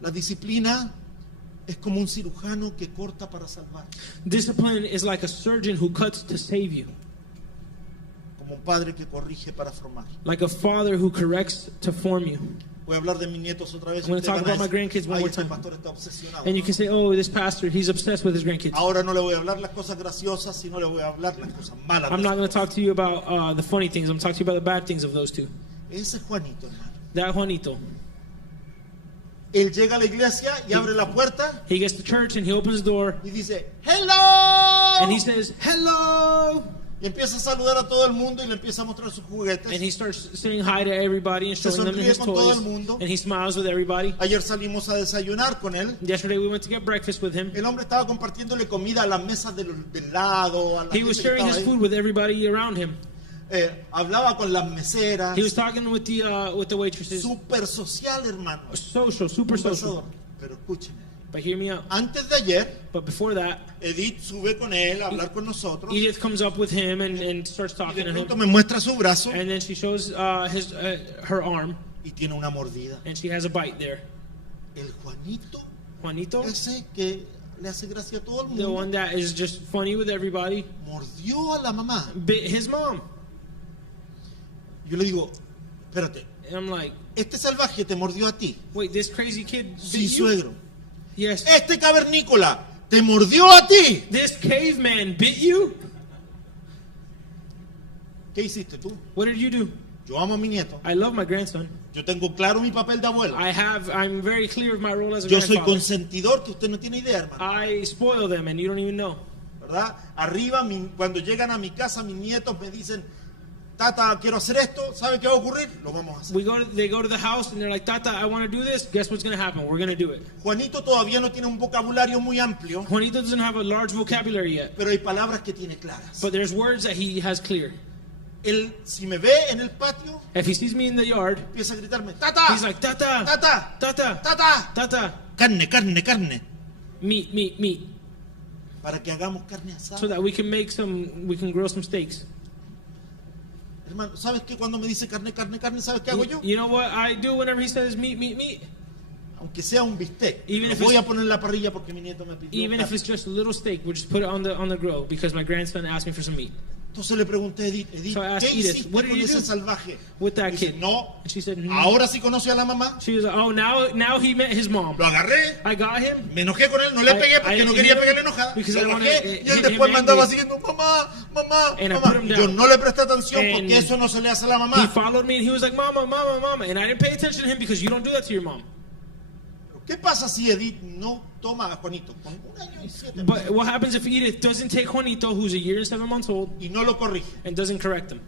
La disciplina es como un cirujano que corta para salvar, Discipline is like a surgeon who cuts to save you. como un padre que corrige para formar. Like a father who corrects to form you. Voy a hablar de mis nietos otra vez. I'm gonna Ustedes talk van a about my decir, grandkids one "Ay, more este time." pastor está obsesionado. And you can say, oh, this pastor, he's obsessed with his grandkids. Ahora no le voy a hablar las cosas graciosas, sino le voy a hablar las cosas malas. I'm not going to talk to you about the funny things. I'm going to talk to you about the bad things of those two. Ese es Juanito, hermano. That Juanito. Él llega a la iglesia y abre la puerta He gets to church and he opens the door y dice, ¡Hello! and he says, hello! Y empieza a saludar a todo el mundo y le empieza a mostrar sus juguetes. And he starts saying hi to everybody and Se showing them sonríe his con todo toys. el mundo. And he smiles with everybody. Ayer salimos a desayunar con él. Yesterday we went to get breakfast with him. El hombre estaba compartiéndole comida a la mesa del lado, a la He gente was que sharing estaba his ahí. food with everybody around him. Hablaba con las meseras. He was talking with the waitresses. Súper social, hermano. Social, super social. Conversador. Pero escúcheme. But hear me out. Antes de ayer, But before that, Edith sube con él a hablar con nosotros. Edith comes up with him and starts Y de talking to pronto him. me muestra su brazo And then she shows her arm, y tiene una mordida. and she has a bite there. El Juanito, Juanito, ese que le hace gracia a todo el the mundo, one that is just funny with everybody, mordió a la mamá. bit his mom. Yo le digo, espérate, And I'm like, este salvaje te mordió a ti. wait, this crazy kid bit Sí, you? suegro. Yes. Este cavernícola te mordió a ti. This caveman bit you? ¿Qué hiciste tú? What did you do? Yo amo a mi nieto. I love my grandson. Yo tengo claro mi papel de abuelo. I'm very clear of my role as a Yo soy grandfather. consentidor que usted no tiene idea, hermano. I spoil them and you don't even know. ¿Verdad? Arriba, cuando llegan a mi casa, mis nietos me dicen, Tata, quiero hacer esto. ¿Sabe qué va a ocurrir? Lo vamos a hacer. They go to the house and they're like, Tata, I want to do this. Guess what's going to happen? We're going to do it. Juanito todavía no tiene un vocabulario muy amplio, Juanito doesn't have a large vocabulary yet, pero hay palabras que tiene claras. but there's words that he has clear. Él, si me ve en el patio, If he sees me in the yard, empieza a gritarme, Tata, he's like, Tata, Tata, Tata, Tata. Tata, Carne, carne, carne. meat, meat, meat. Para que hagamos carne So asada. that we can grill some steaks. Hermano, ¿sabes qué? Cuando me dice carne, carne, carne, ¿sabes qué hago yo? You know what I do whenever he says meat, meat, meat? Aunque sea un bistec, Even lo if voy it's- a poner en la parrilla porque mi nieto me pidió Even if carne. it's just a little steak, we'll just put it on the grill because my grandson asked me for some meat. Entonces le pregunté a Edith, So I asked ¿qué Edith, hiciste what did con you ese do salvaje? with that Dice, kid? no, And she said, ahora sí conoce a la mamá. She was like, oh, now he met his mom. Lo agarré, I got him. me enojé con él, no le pegué porque no quería pegarle enojada. Because Lo I wanna, bajé y él hit después him me andaba angry. siguiendo, mamá, mamá, And I mamá. put him Y yo down. no le presté atención And porque eso no se le hace a la He mamá. followed me and he was like, Mama, Mama, Mama. And I didn't pay attention to him because you don't do that to your mom. ¿Qué pasa si Edith no toma a Juanito con 1 año y 7 meses But what happens if Edith doesn't take Juanito, who's a year and 7 months old, y no lo corrige? and doesn't correct him?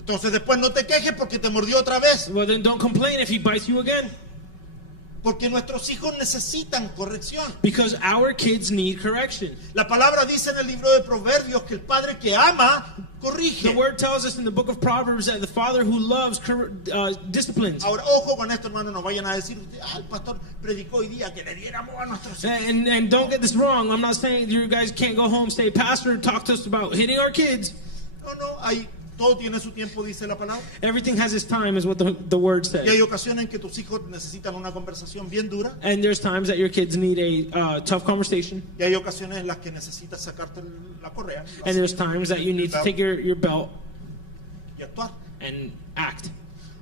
Entonces después no te quejes porque te mordió otra vez. Well, then don't complain if he bites you again. Porque nuestros hijos necesitan corrección. Because our kids need correction. La palabra dice en el libro de Proverbios que el padre que ama corrige. The word tells us in the book of Proverbs that the father who loves disciplines. Ahora, ojo con esto, hermano, no vayan a decir, el pastor predicó hoy día que le diéramos a nuestros hijos. And don't get this wrong. I'm not saying you guys can't go home and say, Pastor, talk to us about hitting our kids. No, todo tiene su tiempo, dice la palabra. Everything has its time, is what the word Y hay says. ocasiones en que tus hijos necesitan una conversación bien dura. And there's times that your kids need a tough conversation. Y hay ocasiones en las que necesitas sacarte la correa And there's times that you need to take your belt y actuar. and act.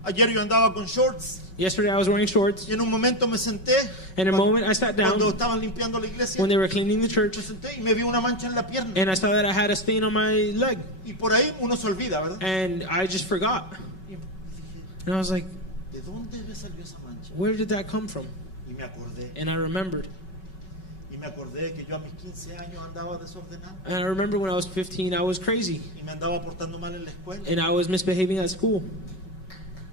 Ayer yo andaba con shorts Yesterday I was wearing shorts. y en un momento me senté. In a moment I sat down Cuando estaban limpiando la iglesia, when they were cleaning the church. me senté y me vi una mancha en la pierna. And I saw that I had a stain on my leg. Y por ahí uno se olvida, ¿verdad? And I just forgot. And I was like, ¿De dónde me salió esa mancha? where did that come from? Y me acordé. And I remembered. Y me acordé que yo a mis 15 años andaba desordenado. And I remember when I was 15, I was crazy. Y me andaba portando mal en la escuela. And I was misbehaving at school.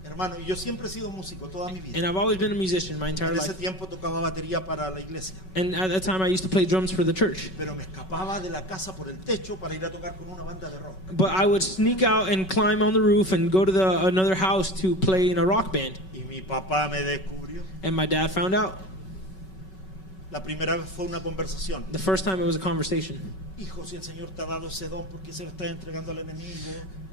Hermano, y yo siempre he sido músico toda mi vida. And I've always been a musician my entire En ese life. tiempo tocaba batería para la iglesia. And at that time, I used to play drums for the church. Pero me escapaba de la casa por el techo para ir a tocar con una banda de rock. But I would sneak out and climb on the roof and go to another house to play in a rock band. Y mi papá me descubrió. And my dad found out. La primera vez fue una conversación. The first time it was a conversation. Hijo, si el Señor te ha dado ese don, ¿por qué se lo está entregando al enemigo?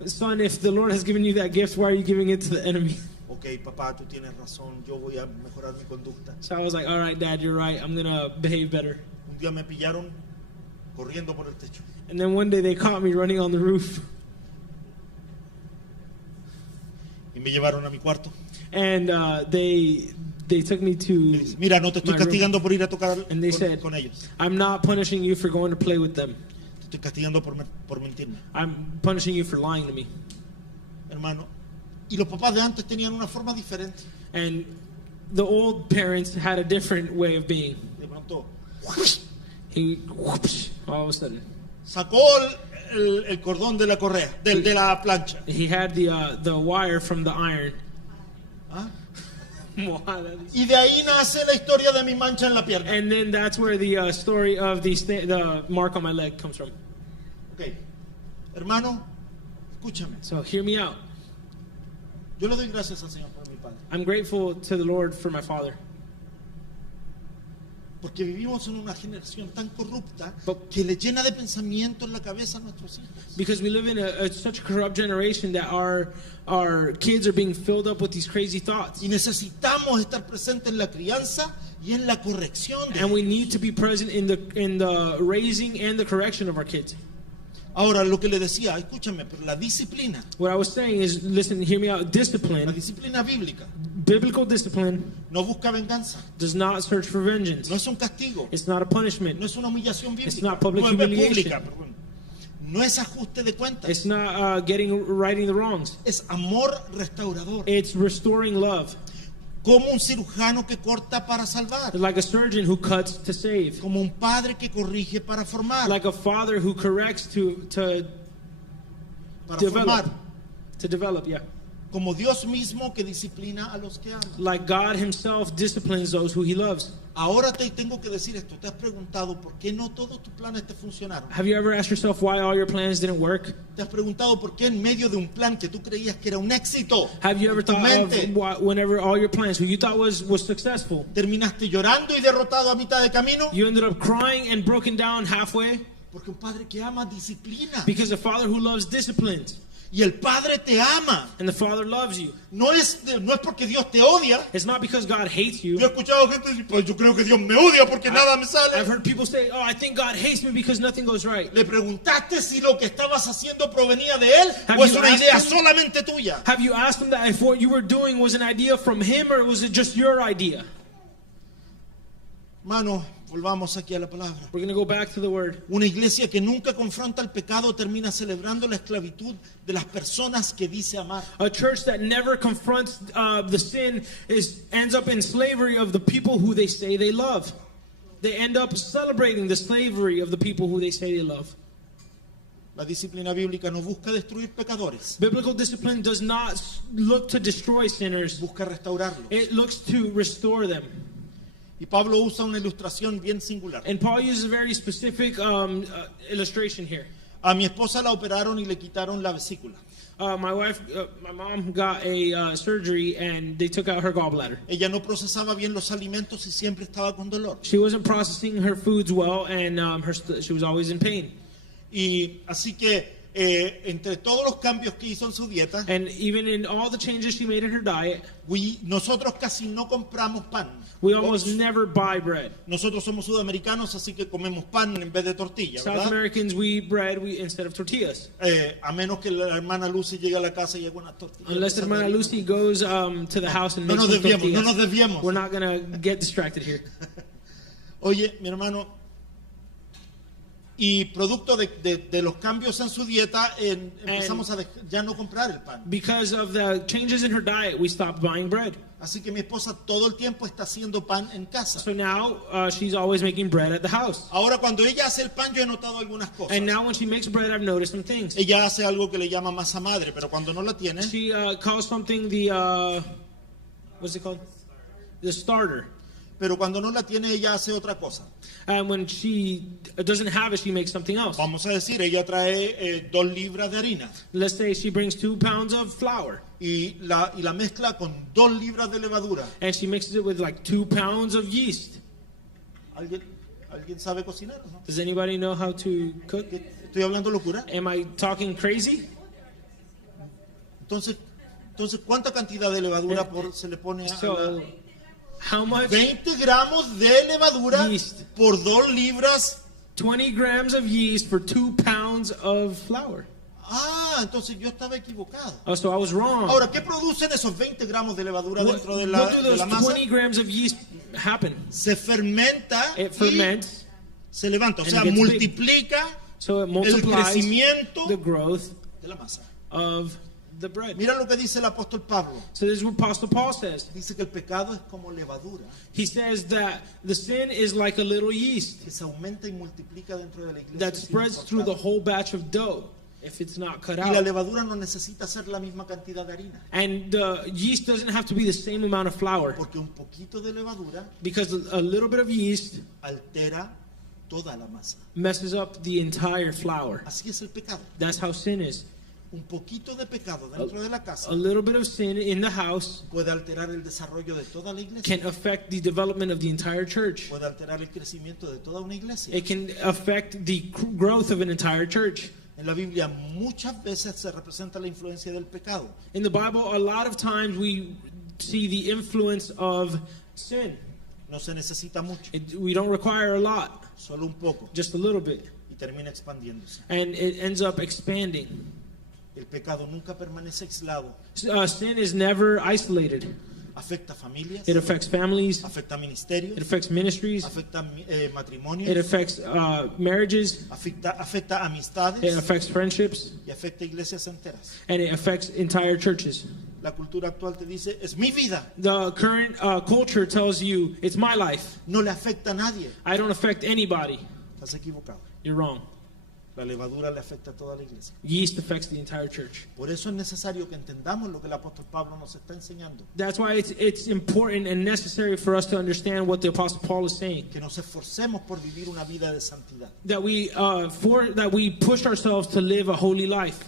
Son, if the Lord has given you that gift, why are you giving it to the enemy? Ok, papá, tú tienes razón. Yo voy a mejorar mi conducta. So I was like, all right, Dad, you're right. I'm going to behave better. Un día me pillaron corriendo por el techo. And then one day they caught me running on the roof. Y me llevaron a mi cuarto. And they took me Me to, dice, mira, no te estoy My room. castigando por ir a tocar and they said, con ellos. I'm not punishing you for going to play with them. Te estoy castigando por mentirme. I'm punishing you for lying to me. Hermano. Y los papás de antes tenían una forma diferente. And the old parents had a different way of being. De pronto, He, whoosh, all of a sudden, sacó el cordón de la correa, de la plancha. he had the wire from the iron. ¿Ah? And Y de ahí nace la historia de mi mancha en la pierna. then that's where the story of the mark on my leg comes from. Ok. Hermano, escúchame. So hear me out. Yo le doy gracias al Señor por mi padre. I'm grateful to the Lord for my father. Porque vivimos en una generación tan corrupta But- que le llena de pensamientos en la cabeza a nuestros hijos. Because we live in such a corrupt generation that our kids are being filled up with these crazy thoughts. Y necesitamos estar presentes en la crianza y en la corrección de And we ellos. need to be present in the raising and the correction of our kids. Ahora, lo que le decía, escúchame, pero la disciplina, What I was saying is, listen, hear me out. la Discipline, disciplina bíblica, biblical discipline, no busca venganza, does not search for vengeance. no es un castigo, It's not a punishment. no es una humillación It's bíblica, not public no es humiliation. pública, perdón. No es ajuste de cuentas, It's not righting the wrongs. es amor restaurador, It's restoring love. como un cirujano que corta para salvar, Like a surgeon who cuts to save. como un padre que corrige para formar, Like a father who corrects to para develop. formar, To develop, yeah. como Dios mismo que disciplina a los que aman. Like God himself disciplines those who he loves. Ahora te tengo que decir esto, ¿te has preguntado por qué no todos tus planes te funcionaron? Have you ever asked yourself why all your plans didn't work? ¿Te has preguntado por qué en medio de un plan que tú creías que era un éxito, Have you ever en tu thought mente, of whenever all your plans, who you thought was successful, terminaste llorando y derrotado a mitad de camino? you ended up crying and broken down halfway? Porque un padre que ama disciplina. Because a father who loves disciplines, Y el padre te ama. and the father loves you. No es porque Dios te odia. It's not because God hates Yo he you. escuchado gente decir, pues yo creo que Dios me odia porque nada me I've sale. heard people say, oh, I think God hates me because nothing goes right. ¿Le preguntaste si lo que estabas haciendo provenía de Él Have o es you una asked idea him? solamente tuya? Have you asked him that if what you were doing was an idea from him or was it just your idea? Mano, volvamos aquí a la palabra. We're going to go back to the word. Una iglesia que nunca confronta el pecado termina celebrando la esclavitud de las personas que dice amar. A church that never confronts the sin ends up in slavery of the people who they say they love. They end up celebrating the slavery of the people who they say they love. La disciplina bíblica no busca destruir pecadores, Biblical discipline does not look to destroy sinners. busca restaurarlos. It looks to restore them. Y Pablo usa una ilustración bien singular. And Paul uses a very specific illustration here. A mi esposa la operaron y le quitaron la vesícula. My mom got a surgery and they took out her gallbladder. Ella no procesaba bien los alimentos y siempre estaba con dolor. She wasn't processing her foods well, and she was always in pain. Y así que entre todos los cambios que hizo en su dieta, And even in all the changes she made in her diet, nosotros casi no compramos pan. we almost never buy bread. Nosotros somos sudamericanos, así que comemos pan en vez de tortilla, South ¿verdad? Americans, we eat bread instead of tortillas. A menos que la hermana Lucy llegue a la casa y haga una tortilla. Unless Hermana Lucy goes to the house and No makes nos some desviemos, tortillas. no nos desviemos. We're not going to get distracted here. Oye, mi hermano, y producto de los cambios en su dieta, empezamos a ya no comprar el pan. Because of the changes in her diet, we stopped buying bread. Así que mi esposa todo el tiempo está haciendo pan en casa. So now she's always making bread at the house. Ahora cuando ella hace el pan yo he notado algunas cosas. And now when she makes bread, I've noticed some things. Ella hace algo que le llama masa madre, pero cuando no la tiene, She calls something the, what's it called? The starter. pero cuando no la tiene ella hace otra cosa. And when she doesn't have it, she makes something else. Vamos a decir, ella trae 2 libras de harina Let's say she brings 2 pounds of flour. y la mezcla con 2 libras de levadura. And she mixes it with like 2 pounds of yeast. ¿Alguien sabe cocinar o no? Does anybody know how to cook? ¿Estoy hablando locura? Am I talking crazy? Entonces ¿cuánta cantidad de levadura se le pone a So, how much? 20 gramos de levadura Yeast. por 2 libras? 20 grams of yeast for 2 pounds of flour. Entonces yo estaba equivocado. Oh, so I was wrong. Ahora, ¿qué producen esos 20 gramos de levadura What dentro de do la those masa? 20 grams of yeast happen? Se fermenta It y ferments, se levanta, o and sea, it gets multiplica so it el multiplies crecimiento the growth de la masa. of the bread. Mira lo que dice el apóstol Pablo. So this is what Apostle Paul says. Dice que el pecado es como levadura He says that the sin is like a little yeast que se aumenta y multiplica dentro de la iglesia. that sin spreads ser through the cortado. whole batch of dough if it's not cut Y la out. levadura no necesita ser la misma cantidad de harina, And the yeast doesn't have to be the same amount of flour porque un poquito de levadura because a little bit of yeast altera toda la masa. messes up the entire flour. Así es el pecado. That's how sin is. Un poquito de pecado dentro de la casa A little bit of sin in the house puede alterar el desarrollo de toda la iglesia. can affect the development of the entire church. Puede alterar el crecimiento de toda una iglesia. It can affect the growth of an entire church. En la Biblia muchas veces se representa la influencia del pecado. In the Bible, a lot of times we see the influence of sin. No se necesita mucho, We don't require a lot, solo un poco. just a little bit. Y termina expandiéndose. and it ends up expanding. El pecado nunca permanece aislado. Sin is never isolated. Afecta familias, It affects families. afecta ministerios, It affects ministries. afecta It matrimonios, affects marriages. afecta amistades It affects friendships. y afecta iglesias enteras. And it affects entire churches. La cultura actual te dice, es mi vida, The current culture tells you, it's my life. no le afecta a nadie. I don't affect anybody. Estás equivocado. You're wrong. La levadura le afecta a toda la iglesia. Yeast affects the entire church. Por eso es necesario que entendamos lo que el apóstol Pablo nos está enseñando. That's why it's important and necessary for us to understand what the Apostle Paul is saying. Que nos esforcemos por vivir una vida de santidad. That we push ourselves to live a holy life.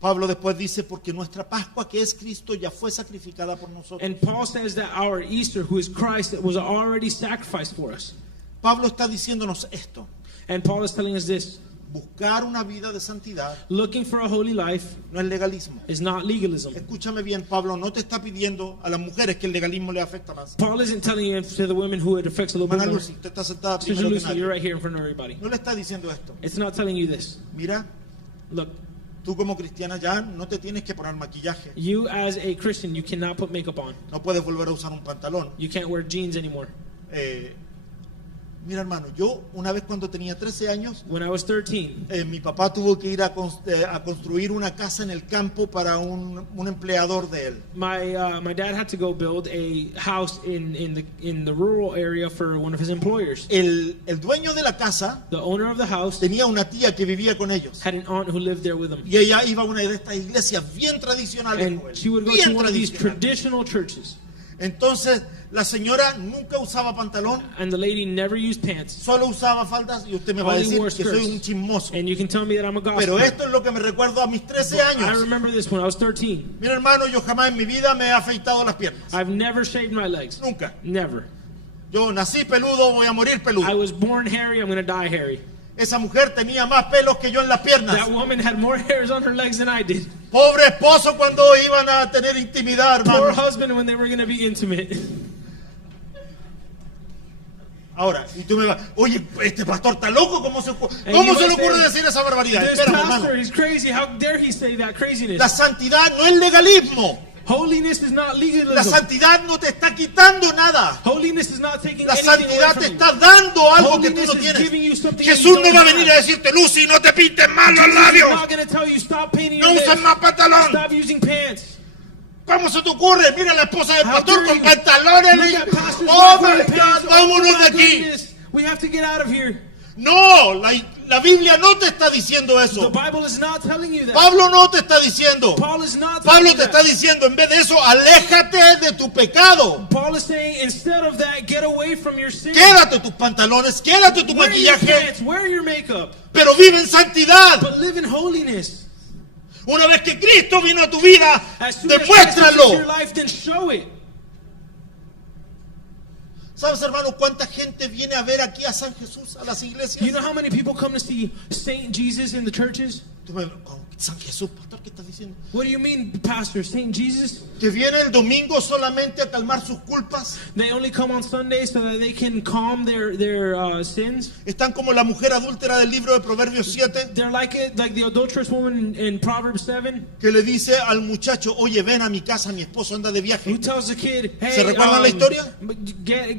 Pablo después dice, porque nuestra Pascua, que es Cristo, ya fue sacrificada por nosotros. And Paul says that our Easter, who is Christ, was already sacrificed for us. Pablo está diciéndonos esto. And Paul is telling us this. Buscar una vida de santidad Looking for a holy life no es legalismo. is not legalism. Escúchame bien, Pablo no te está pidiendo a las mujeres que el legalismo le afecta más. Paul isn't telling you to the women who it affects a little bit Hermana more. Lucy, usted está sentada Sister primero que Lucy, you're nadie. right here in front of everybody. No le está diciendo esto. It's not telling you this. Mira, Look, tú como cristiana ya no te tienes que poner maquillaje. you as a Christian, you cannot put makeup on. No puedes volver a usar un pantalón. You can't wear jeans anymore. Mira, hermano, yo una vez cuando tenía 13 años, When I was 13, mi papá tuvo que ir a construir una casa en el campo para un empleador de él. my dad had to go build a house in the rural area for one of his employers. El dueño de la casa The owner of the house tenía una tía que vivía con ellos. had an aunt who lived there with him. Y ella iba a una de estas iglesias bien tradicionales. And Joel, she would go bien to one of these tradicionales. traditional churches. Entonces, la señora nunca usaba pantalón, And the lady never used pants. solo usaba faldas y usted me va a Only decir wore que soy skirts. un chismoso. And you can tell me that I'm a Pero gospel. esto es lo que me recuerdo a mis 13 I años. remember this when I was 13. Mira, hermano, yo jamás en mi vida me he afeitado las piernas. I've never shaved my legs. Nunca. Never. Yo nací peludo, voy a morir I peludo. was born hairy, I'm going to die hairy. Esa mujer tenía más pelos que yo en las piernas. That woman had more hairs on her legs than I did. Pobre esposo cuando iban a tener intimidad, Poor hermano. husband when they were going to be intimate. Ahora, y tú me vas, oye, este pastor está loco, ¿cómo se And le you might ocurre say, decir esa barbaridad? This Espérame, hermano. pastor, he's crazy. How dare he say that La craziness? santidad no es legalismo. Holiness is not La legalism. santidad no te está quitando nada. Holiness is not taking La anything away santidad from te you. está dando algo que tú Holiness no is tienes. giving you something Jesús that you no va a don't venir a have. decirte, Lucy, no te pintes mal los Jesus is labios. not going to tell you stop painting No your uses lips. más pantalón. Stop using pants. ¿Cómo se te ocurre? Mira la esposa del How pastor dare con you? pantalones. Look at pastors Oh wearing my God, pants. vámonos Oh de my aquí. goodness. We have to get out of here. No, la Biblia no te está diciendo The eso. Bible is not telling you that. Pablo no te está diciendo. Paul is not telling Pablo you te está that. diciendo, en vez de eso, aléjate de tu pecado. Paul is saying instead of that, get away from your sin. Quédate tus pantalones, quédate tu Wear your maquillaje, pants, wear your makeup, pero vive en santidad. but live in holiness. Una vez que Cristo vino a tu vida, As soon as Christ demuéstralo. enters your life, then show it. ¿Sabes, hermano, cuánta gente viene a ver aquí a San Jesús, a las iglesias? You know how many people come to see Saint Jesus in the churches? Tú me- con San Jesús, pastor, ¿qué estás diciendo? What do you mean, Pastor? Saint Jesus? Que viene el domingo solamente a calmar sus culpas. They only come on Sundays so that they can calm their sins. Están como la mujer adúltera del libro de Proverbios 7, They're like the adulterous woman in Proverbs 7 que le dice al muchacho, oye, ven a mi casa, mi esposo anda de who viaje. tells the kid, hey, ¿Se recuerdan la historia?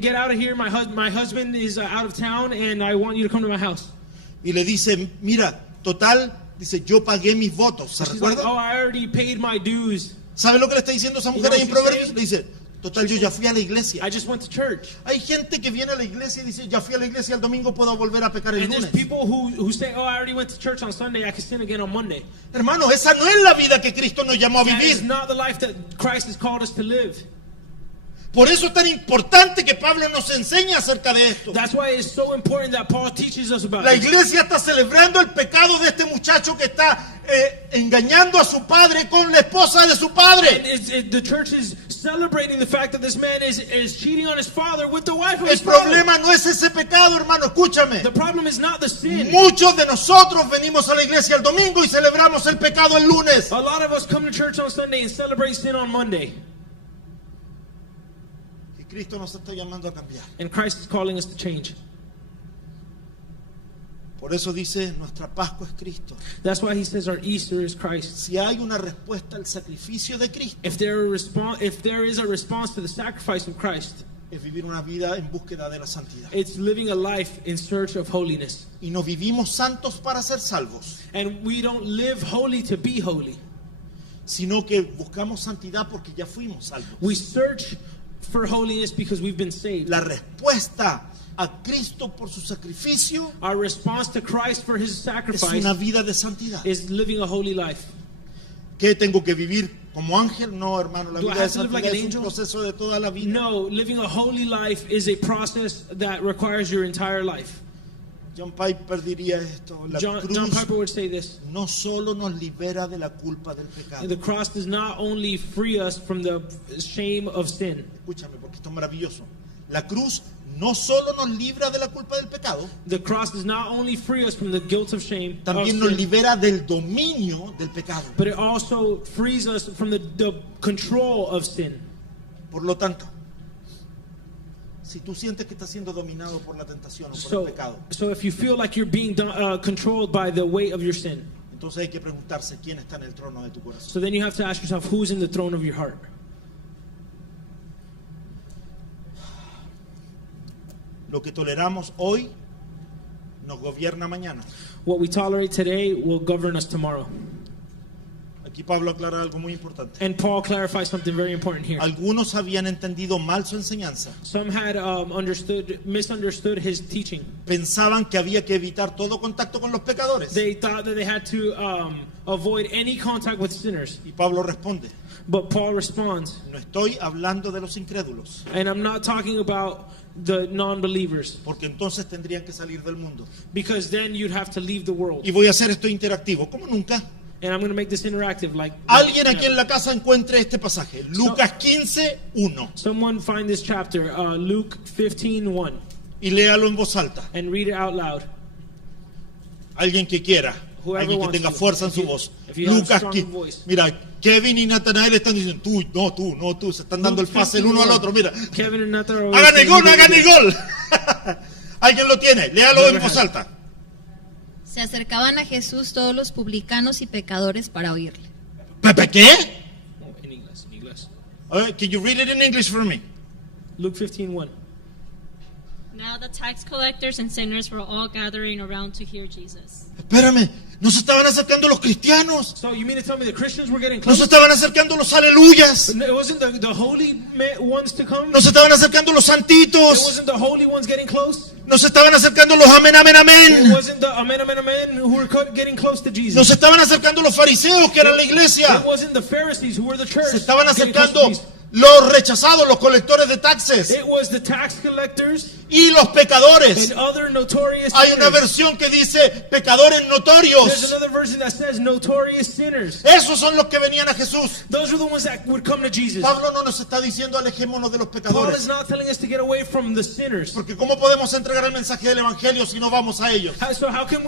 get out of here. My husband is out of town and I want you to come to my house. Y le dice, mira, total, dice, yo pagué mis votos. ¿Se She's like, recuerda? oh, I already paid my dues. ¿Sabe lo que le está diciendo esa mujer You know ahí en what she's Proverbios? saying? Le dice, total, yo ya fui a la iglesia. I just went to church. Hay gente que viene a la iglesia y dice, ya fui a la iglesia, el domingo puedo volver a pecar el And there's lunes. people who say, oh, I already went to church on Sunday, I can sin again on Monday. Hermano, esa no es la vida que Cristo nos llamó a That is vivir. not the life that Christ has called us to live. Por eso es tan importante que Pablo nos enseñe acerca de esto. That's why it's so important that Paul teaches us about La it. iglesia está celebrando el pecado de este muchacho que está engañando a su padre con la esposa de su And padre. the church is celebrating the fact that this man is cheating on his father with the wife of El his father. problema no es ese pecado, hermano, escúchame. The problem is not the sin. Muchos de nosotros venimos a la iglesia el domingo y celebramos el pecado el lunes. A lot of us come to church on Sunday and celebrate sin on Monday. Y Cristo nos está llamando a cambiar. And Christ is calling us to change. Por eso dice, nuestra Pascua es Cristo. That's why he says our Easter is Christ. Si hay una respuesta al sacrificio de Cristo, If there is a response to the sacrifice of Christ, es vivir una vida en búsqueda de la santidad. it's living a life in search of holiness. Y no vivimos santos para ser salvos, And we don't live holy to be holy. sino que buscamos santidad porque ya fuimos salvos. We search for holiness because we've been saved. La respuesta a Cristo por su sacrificio Our response to Christ for his es sacrifice una vida de santidad. is living a holy life. ¿Qué tengo que vivir como ángel? No, hermano, la Do I vida de have to live like santidad an es un angel? proceso de toda la vida. No, living a holy life is a process that requires your entire life. John Piper diría esto, la John cruz Piper would say this. no solo nos libera de la culpa del pecado. The cross does not only free us from the shame of sin. Escúchame, porque esto es maravilloso. La cruz no solo nos libra de la culpa del pecado, The cross does not only free us from the guilt of shame, of también nos sin, libera del dominio del pecado. but it also frees us from the control of sin. Por lo tanto, si tú sientes que estás siendo dominado por la tentación o por el pecado, So if you feel like you're being controlled by the weight of your sin, entonces hay que preguntarse quién está en el trono de tu corazón. so then you have to ask yourself, who's in the throne of your heart? Lo que toleramos hoy nos gobierna mañana. What we tolerate today will govern us tomorrow. Aquí Pablo aclara algo muy importante. And Paul clarifies something very important here. Algunos habían entendido mal su enseñanza. Some had misunderstood his teaching. Pensaban que había que evitar todo contacto con los pecadores. They thought that they had to avoid any contact with sinners. Y Pablo responde, But Paul responds, no estoy hablando de los incrédulos, and I'm not talking about the non-believers, porque entonces tendrían que salir del mundo. because then you'd have to leave the world. Y voy a hacer esto interactivo, como nunca. And I'm going to make this interactive. Alguien aquí en la casa encuentre este pasaje, Lucas 15:1, Someone find this chapter, Luke 15:1, y léalo en voz alta. and read it out loud. Alguien que quiera, Whoever alguien que wants tenga to. fuerza en If su you- voz. if you have Lucas strong 15. voice. Mira, Kevin y Natanael están diciendo, tú, se están dando el pase el uno al otro. Mira, Kevin and Nathan are hagan el gol, hagan el gol. Alguien lo tiene, léalo en voz alta. Se acercaban a Jesús todos los publicanos y pecadores para oírle. ¿Pepe qué? Oh, in English. Can you read it in English for me? Luke 15:1. Now the tax collectors and sinners were all gathering around to hear Jesus. Espérame, ¿no se estaban acercando los cristianos? So you mean to tell me the Christians were getting ¿No close? se estaban acercando los aleluyas? It wasn't the holy ones to come? ¿No se estaban acercando los It santitos? wasn't the holy ones getting close? ¿No se estaban acercando los amén, amén, It amén? wasn't the amen who were getting close to ¿No Jesus? se estaban acercando los fariseos que eran la It iglesia? wasn't the Pharisees who were the church. Se estaban getting close to acercando Jesus. los rechazados, los colectores de taxes It was the tax collectors y los pecadores. and other notorious Hay una sinners. versión que dice pecadores There's notorios. another version that says notorious sinners. Esos son los que venían a Jesús. Those are the ones that would come to Jesus. Pablo no nos está diciendo alejémonos de los Paul is pecadores. not telling us to get away from the sinners. Porque ¿cómo podemos entregar el mensaje del evangelio si no vamos a ellos? So how can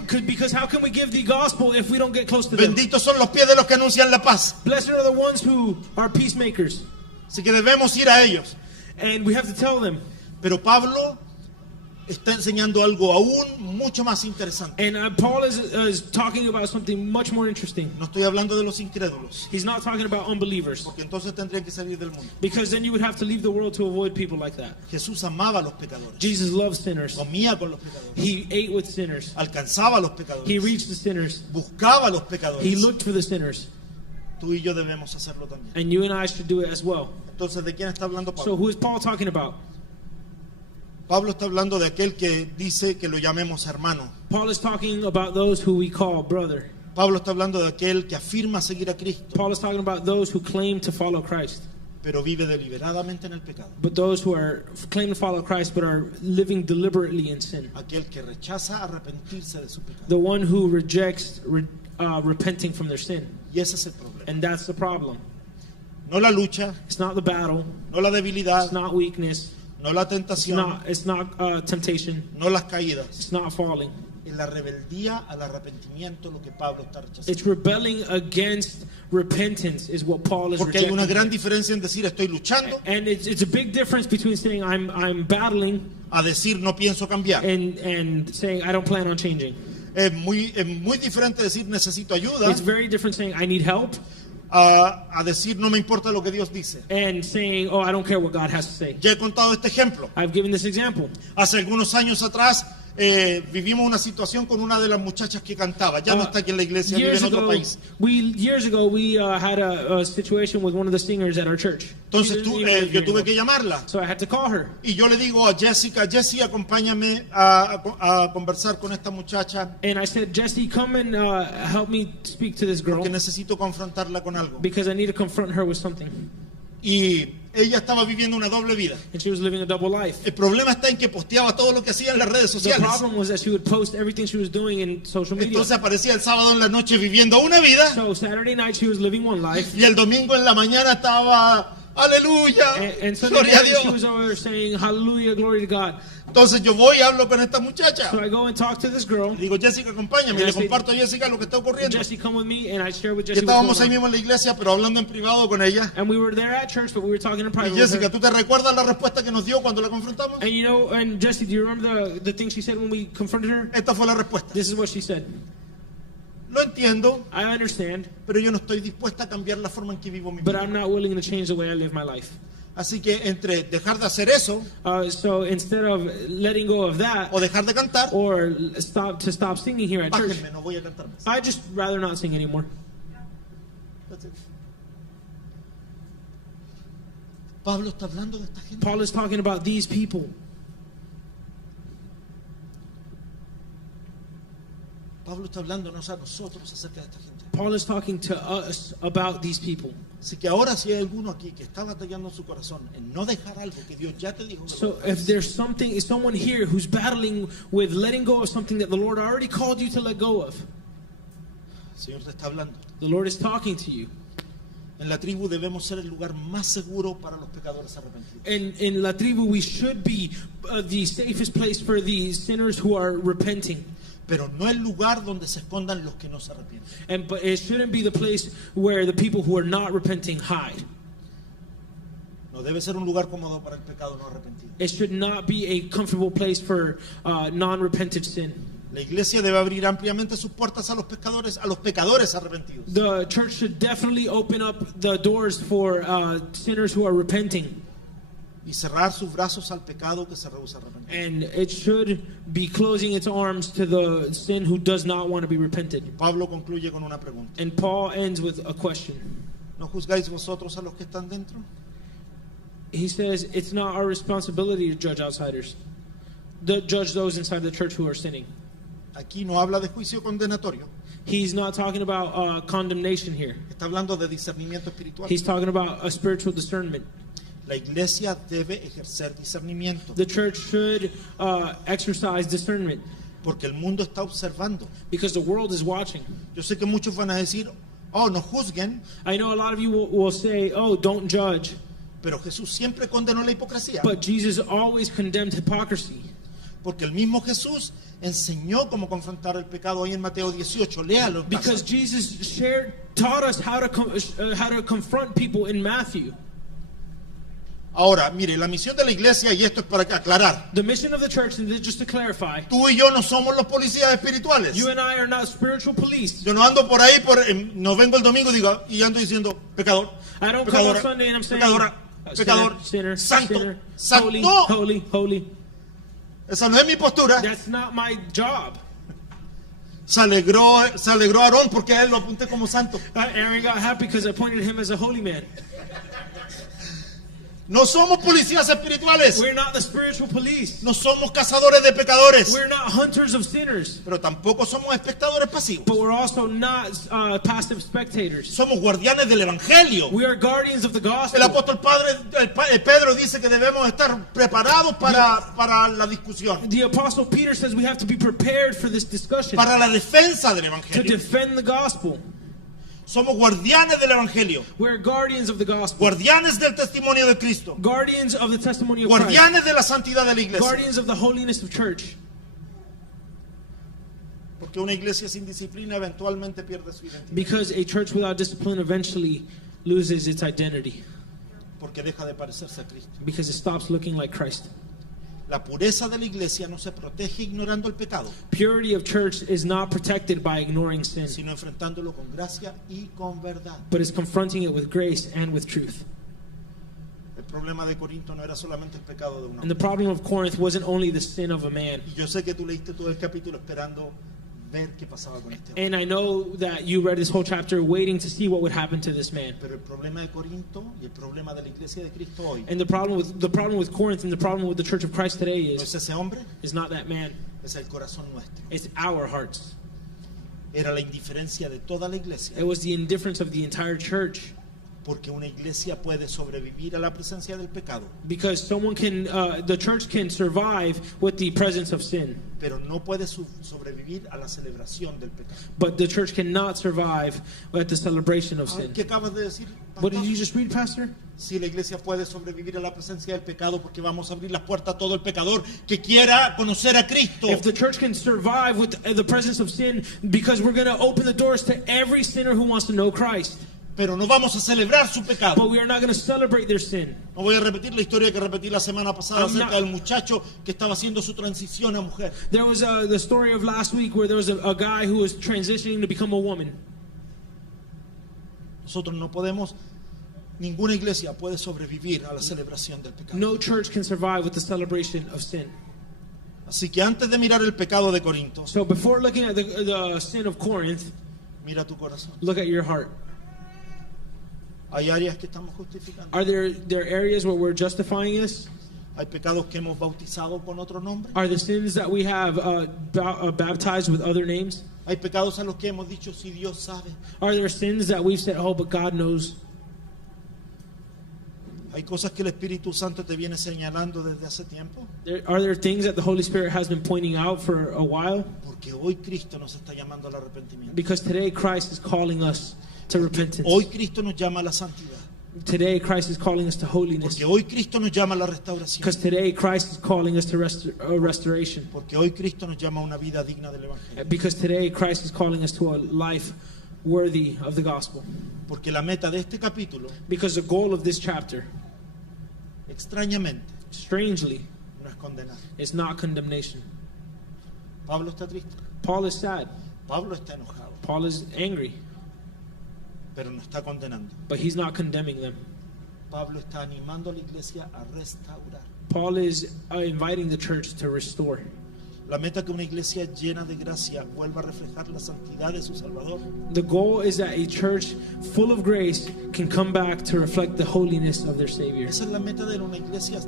we give the gospel if we don't get close to them? Benditos son los pies de los que anuncian la paz. Blessed are the ones who are peacemakers, Así que debemos ir a ellos. and we have to tell them. Pero Pablo está enseñando algo aún mucho más interesante. And Paul is talking about something much more interesting. No estoy hablando de los incrédulos, He's not talking about unbelievers, porque entonces tendrían que salir del mundo. because then you would have to leave the world to avoid people like that. Jesús amaba a los pecadores, Jesus loved sinners. comía con los pecadores, He ate with sinners. alcanzaba a los He pecadores, reached the sinners. buscaba a los He pecadores. looked for the sinners. Tú y yo debemos hacerlo también. And you and I should do it as well. Entonces, ¿de quién está hablando So Pablo? who is Paul talking about? Pablo está hablando de aquel que dice que lo llamemos hermano. Paul is talking about those who we call brother. Pablo está hablando de aquel que afirma seguir a Cristo, Paul is talking about those who claim to follow Christ. pero vive deliberadamente en el pecado. But those who claim to follow Christ but are living deliberately in sin. Aquel que rechaza arrepentirse de su pecado. The one who rejects repenting from their sin. Y ese es el problema. And that's the problem. No la lucha, It's not the battle. no la debilidad, It's not weakness. no la tentación, It's not temptation. no las caídas. It's not falling. En la rebeldía al arrepentimiento lo que Pablo está rechazando. It's rebelling against repentance is what Paul is Porque hay rejecting. una gran diferencia en decir estoy luchando And it's a big difference between saying I'm battling a decir no pienso cambiar. and saying I don't plan on changing. Es muy diferente decir necesito ayuda It's very different saying, I need help, a decir no me importa lo que Dios dice. and saying, oh, I don't care what God has to say. Ya he contado este ejemplo. I've given this example. Hace algunos años atrás vivimos una situación con una de las muchachas que cantaba. Ya no está aquí en la iglesia, vive en otro país. Years ago, we had a situation with one of the singers at our church. Entonces She doesn't even live yo here tuve anymore. que llamarla. So I had to call her. Y yo le digo a Jessica, Jessie, acompáñame a conversar con esta muchacha And I said, Jesse, come and help me speak to this girl porque necesito confrontarla con algo. because I need to confront her with something. Y ella estaba viviendo una doble vida. And she was living a double life. El problema está en que posteaba todo lo que hacía en las redes The sociales. problem was that she would post everything she was doing in social media. Entonces aparecía el sábado en la noche viviendo una vida So Saturday night she was living one life. y el domingo en la mañana estaba, aleluya, And Sunday gloria a morning she Dios. was over saying, hallelujah, glory to God. Entonces yo voy y hablo con esta muchacha. So I go and talk to this girl. Le digo, Jessica, acompáñame. Y le comparto a Jessica lo que está ocurriendo. Jesse, come with me. And I share with Y Jesse estábamos what's ahí going mismo on. en la iglesia, pero hablando en privado con ella. And we were there at church, but we were talking in private Y with Jessica, her. ¿tú te recuerdas la respuesta que nos dio cuando la confrontamos? And you know, and Jesse, do you remember the thing she said when we confronted her? Esta fue la respuesta. This is what she said. Lo entiendo, I understand, pero yo no estoy dispuesta a cambiar la forma en que vivo mi but vida. I'm not willing to change the way I live my life. Así que entre dejar de hacer eso So instead of letting go of that o dejar de cantar, or stop singing here at church, bájenme, no voy a cantar más. I just rather not sing anymore. That's it. Pablo está hablando de esta gente. Paul is talking about these people. Pablo está hablándonos a nosotros acerca de esta gente. Paul is talking to us about these people. Así que ahora si hay alguno aquí que está batallando en su corazón en no dejar algo que Dios ya te dijo que So lo hagas, if there's someone here who's battling with letting go of something that the Lord already called you to let go of, el Señor te está hablando. the Lord is talking to you. En la tribu debemos ser el lugar más seguro para los pecadores arrepentidos. In La Tribu, we should be the safest place for the sinners who are repenting. Pero no el lugar donde se escondan los que no se arrepienten. But it shouldn't be the place where the people who are not repenting hide. No debe ser un lugar cómodo para el pecado no arrepentido. It should not be a comfortable place for non-repentant sin. La iglesia debe abrir ampliamente sus puertas a los pecadores arrepentidos. The church should definitely open up the doors for sinners who are repenting. Y cerrar sus brazos al pecado que se rehúsa a arrepentir. And it should be closing its arms to the sin who does not want to be repented. Pablo concluye con una pregunta. And Paul ends with a question. ¿No juzgáis vosotros a los que están dentro? He says, it's not our responsibility to judge outsiders. Judge those inside the church who are sinning. Aquí no habla de juicio condenatorio. He's not talking about condemnation here. Está hablando de discernimiento espiritual. He's talking about a spiritual discernment. La iglesia debe ejercer discernimiento The church should exercise discernment porque el mundo está observando. because the world is watching. Yo sé que muchos van a decir, oh, no juzguen, I know a lot of you will say, oh, don't judge. pero Jesús siempre condenó la hipocresía. But Jesus always condemned hypocrisy. Porque el mismo Jesús enseñó cómo confrontar el pecado ahí en Mateo 18. Léalo. en Because casa. Jesus taught us how to confront people in Matthew. Ahora, mire, la misión de la iglesia, y esto es para aclarar, The mission of the church, and just to clarify, tú y yo no somos los policías espirituales. you and I are not spiritual police. Yo no ando por ahí, no vengo el domingo y ando diciendo, pecador, I don't come on pecadora, Sunday and I'm saying, pecadora, pecador, sinner, santo, sinner, santo. holy. Esa no es mi postura. That's not my job. Se alegró Aarón porque a él lo apunté como santo. Aaron got happy because I pointed him as a holy man. No somos policías espirituales. We're not the spiritual police. No somos cazadores de pecadores. We're not hunters of sinners. Pero tampoco somos espectadores pasivos. But we're also not passive spectators. Somos guardianes del evangelio. We are guardians of the El gospel. apóstol Pedro dice que debemos estar preparados para la discusión, The apostle Peter says we have to be prepared for this discussion, para la defensa del to evangelio. defend the gospel. Somos guardianes del evangelio, We're guardians of the gospel, guardianes del testimonio de Cristo, guardians of the testimony of Christ, guardianes de la santidad de la iglesia. guardians of the holiness of church. Porque una iglesia sin disciplina eventualmente pierde su identidad, Because a church without discipline eventually loses its identity, porque deja de parecerse a Cristo. because it stops looking like Christ. La pureza de la iglesia no se protege ignorando el pecado, Purity of church is not protected by ignoring sin, sino enfrentándolo con gracia y con verdad. but is confronting it with grace and with truth. El problema de Corinto no era solamente el pecado de un And the hombre. problem of Corinth wasn't only the sin of a man. Y yo sé que tú leíste todo el capítulo esperando ver qué pasaba con este hombre. And I know that you read this whole chapter waiting to see what would happen to this man. Pero el problema de Corinto y el problema de la iglesia de Cristo hoy And the problem with Corinth and the problem with the Church of Christ today no es ese hombre, is not that man. es el corazón nuestro. It's our hearts. Era la indiferencia de toda la iglesia, It was the indifference of the entire church. porque una iglesia puede sobrevivir a la presencia del pecado, Because the church can survive with the presence of sin, pero no puede sobrevivir a la celebración del pecado. but the church cannot survive at the celebration of sin. ¿Qué acabas de decir, What did pastor? you just read, Pastor? Si la iglesia puede sobrevivir a la presencia del pecado, porque vamos a abrir las puertas a todo el pecador que quiera conocer a Cristo. If the church can survive with the presence of sin, because we're going to open the doors to every sinner who wants to know Christ. Pero no vamos a celebrar su pecado. But we are not going to celebrate their sin. No voy a repetir la historia que repetí la semana pasada I'm acerca not- del muchacho que estaba haciendo su transición a mujer. There was the story of last week where there was a guy who was transitioning to become a woman. Nosotros no podemos, ninguna iglesia puede sobrevivir a la celebración del pecado. No church can survive with the celebration of sin. Así que antes de mirar el pecado de Corinto, So before looking at the sin of Corinth, mira tu corazón. look at your heart. Hay áreas que estamos justificando. Are there areas where we're justifying this? Hay pecados que hemos bautizado con otro nombre. Are the sins that we have baptized with other names? Hay pecados a los que hemos dicho si Dios sabe. Are there sins that we've said, oh, but God knows? Hay cosas que el Espíritu Santo te viene señalando desde hace tiempo. Are there things that the Holy Spirit has been pointing out for a while? Porque hoy Cristo nos está llamando al arrepentimiento. Because today Christ is calling us to repentance. Hoy Cristo nos llama a la santidad. Today Christ is calling us to holiness. Porque hoy Cristo nos llama a la restauración. Because today Christ is calling us to restoration. Porque hoy Cristo nos llama a una vida digna del Evangelio. Because today Christ is calling us to a life worthy of the gospel. Porque la meta de este capítulo, Because the goal of this chapter, extrañamente, strangely, no es condenar. is not condemnation. Pablo está triste. Paul is sad. Pablo está enojado. Paul is angry. Pero no está condenando. But he's not condemning them. Pablo está animando a la iglesia a restaurar. Paul is inviting the church to restore. La meta que una iglesia llena de gracia vuelva a reflejar la santidad de su Salvador. The goal is that a church full of grace can come back to reflect the holiness of their Savior. Esa es la meta de una iglesia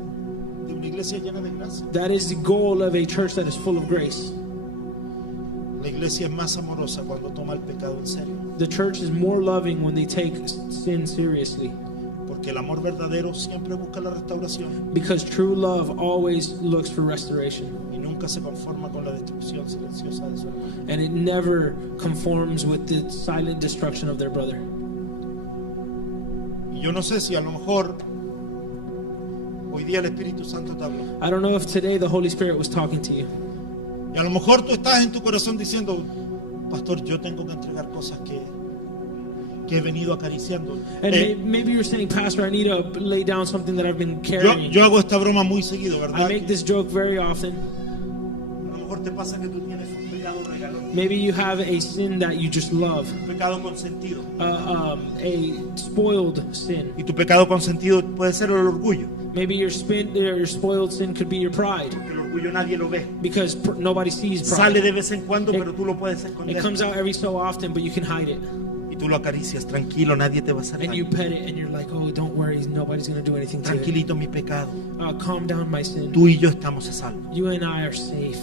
llena de gracia. That is the goal of a church that is full of grace. La iglesia es más amorosa cuando toma el pecado en serio. The church is more loving when they take sin seriously. Porque el amor verdadero siempre busca la restauración Because true love always looks for restoration. y nunca se conforma con la destrucción silenciosa de su hermano. And it never conforms with the silent destruction of their brother. Y yo no sé si a lo mejor hoy día el Espíritu Santo te habló. I don't know if today the Holy Spirit was talking to you. Y a lo mejor tú estás en tu corazón diciendo, pastor, yo tengo que entregar cosas que he venido acariciando. And maybe you're saying, Pastor, I need to lay down something that I've been Yo carrying. hago esta broma muy seguido, I ¿verdad? make this joke very often. A lo mejor te pasa que tú tienes un pecado regalo, Maybe you have a sin that you just love, un pecado consentido. a spoiled sin. Y tu pecado consentido puede ser el orgullo. Maybe your spoiled sin could be your pride, El orgullo nadie lo ve. because nobody sees Sale pride. de vez en cuando, pero tú lo puedes It esconder. comes out every so often, but you can hide it. Y tú lo acaricias, tranquilo, nadie te va a hacer And you daño. pet it, and you're like, oh, don't worry, nobody's going to do anything to it. Tranquilito mi pecado. Calm down, my sin. Tú y yo estamos a salvo. You and I are safe.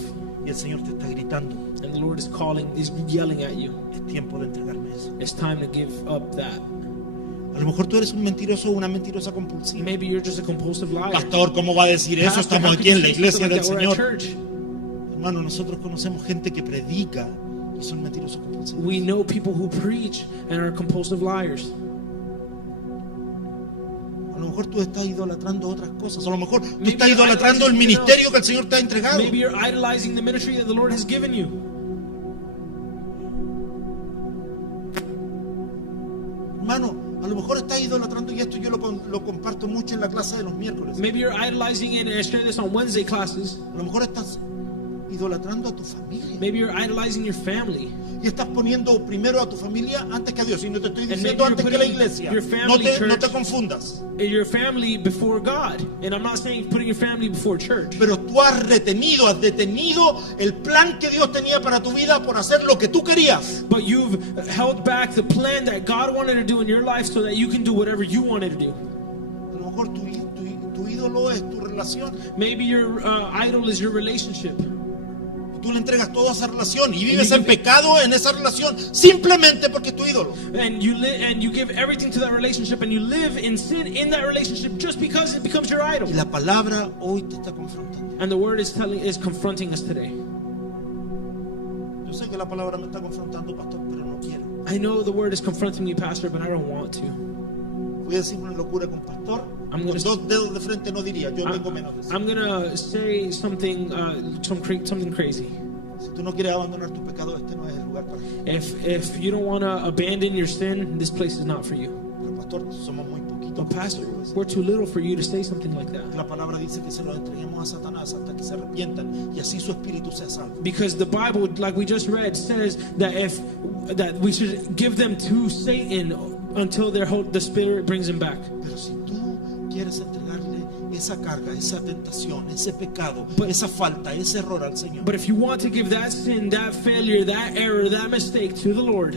Y el Señor te está gritando, And the Lord is yelling at you. es tiempo de entregarme eso. It's time to give up that. A lo mejor tú eres un mentiroso o una mentirosa compulsiva. Maybe you're just a compulsive liar. Pastor, ¿cómo va a decir eso? Pastor, Estamos how aquí can en you la say iglesia something del like that? We're Señor. at church. Hermano, nosotros conocemos gente que predica y son mentirosos compulsivos. We know people who preach and are compulsive liars. A lo mejor tú estás idolatrando otras cosas. A lo mejor tú Maybe estás you're idolatrando el idolizing ministerio que el Señor te ha entregado. Maybe you're idolizing the ministry that the Lord has given you. Hermano, A lo mejor estás idolatrando, y esto yo lo comparto mucho en la clase de los miércoles. Maybe you're idolizing it, and I share this on Wednesday classes. A lo mejor estás idolatrando a tu familia. Maybe you're idolizing your family. Y estás poniendo primero a tu familia antes que a Dios. Y no te estoy maybe diciendo you're antes que la putting iglesia. your family No te church- confundas. Your family before God. And I'm not saying putting your family before church. Pero tú has detenido el plan que Dios tenía para tu vida por hacer lo que tú querías. But you've held back the plan that God wanted to do in your life so that you can do whatever you wanted to do. A lo mejor tu ídolo es tu relación. Maybe your idol is your relationship. Tú le entregas toda esa relación y vives you en give- pecado en esa relación simplemente porque es tu ídolo. And you give everything to that relationship, and you live in sin in that relationship just because it becomes your idol. Y la palabra hoy te está confrontando. And the word is confronting us today. Yo sé que la palabra me está confrontando, pastor, pero no quiero. I know the word is confronting me, Pastor, but I don't want to. Voy a decir una locura con pastor. I'm Con gonna- 2 dedos de frente no diría, yo tengo menos de eso. I'm gonna say something something crazy. Si tú no quieres abandonar tu pecado, este no es el lugar para ti. If you don't want to abandon your sin, this place is not for you. Pero pastor, somos muy poquitos. But Pastor, we're too little for you to say something like that. La palabra dice que se lo entreguemos a Satanás hasta que se arrepientan y así su espíritu sea salvo. Because the Bible, like we just read, says that we should give them to Satan until the Spirit brings him back. Pero si tú quieres entregarle esa carga, esa tentación, ese pecado, esa falta, ese error al Señor, But if you want to give that sin, that failure, that error, that mistake to the Lord,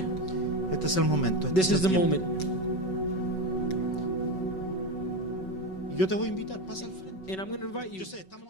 este es el momento. this is the tiempo. moment. Y yo te voy a invitar, pasa al frente. And I'm going to invite you. Yo sé, estamos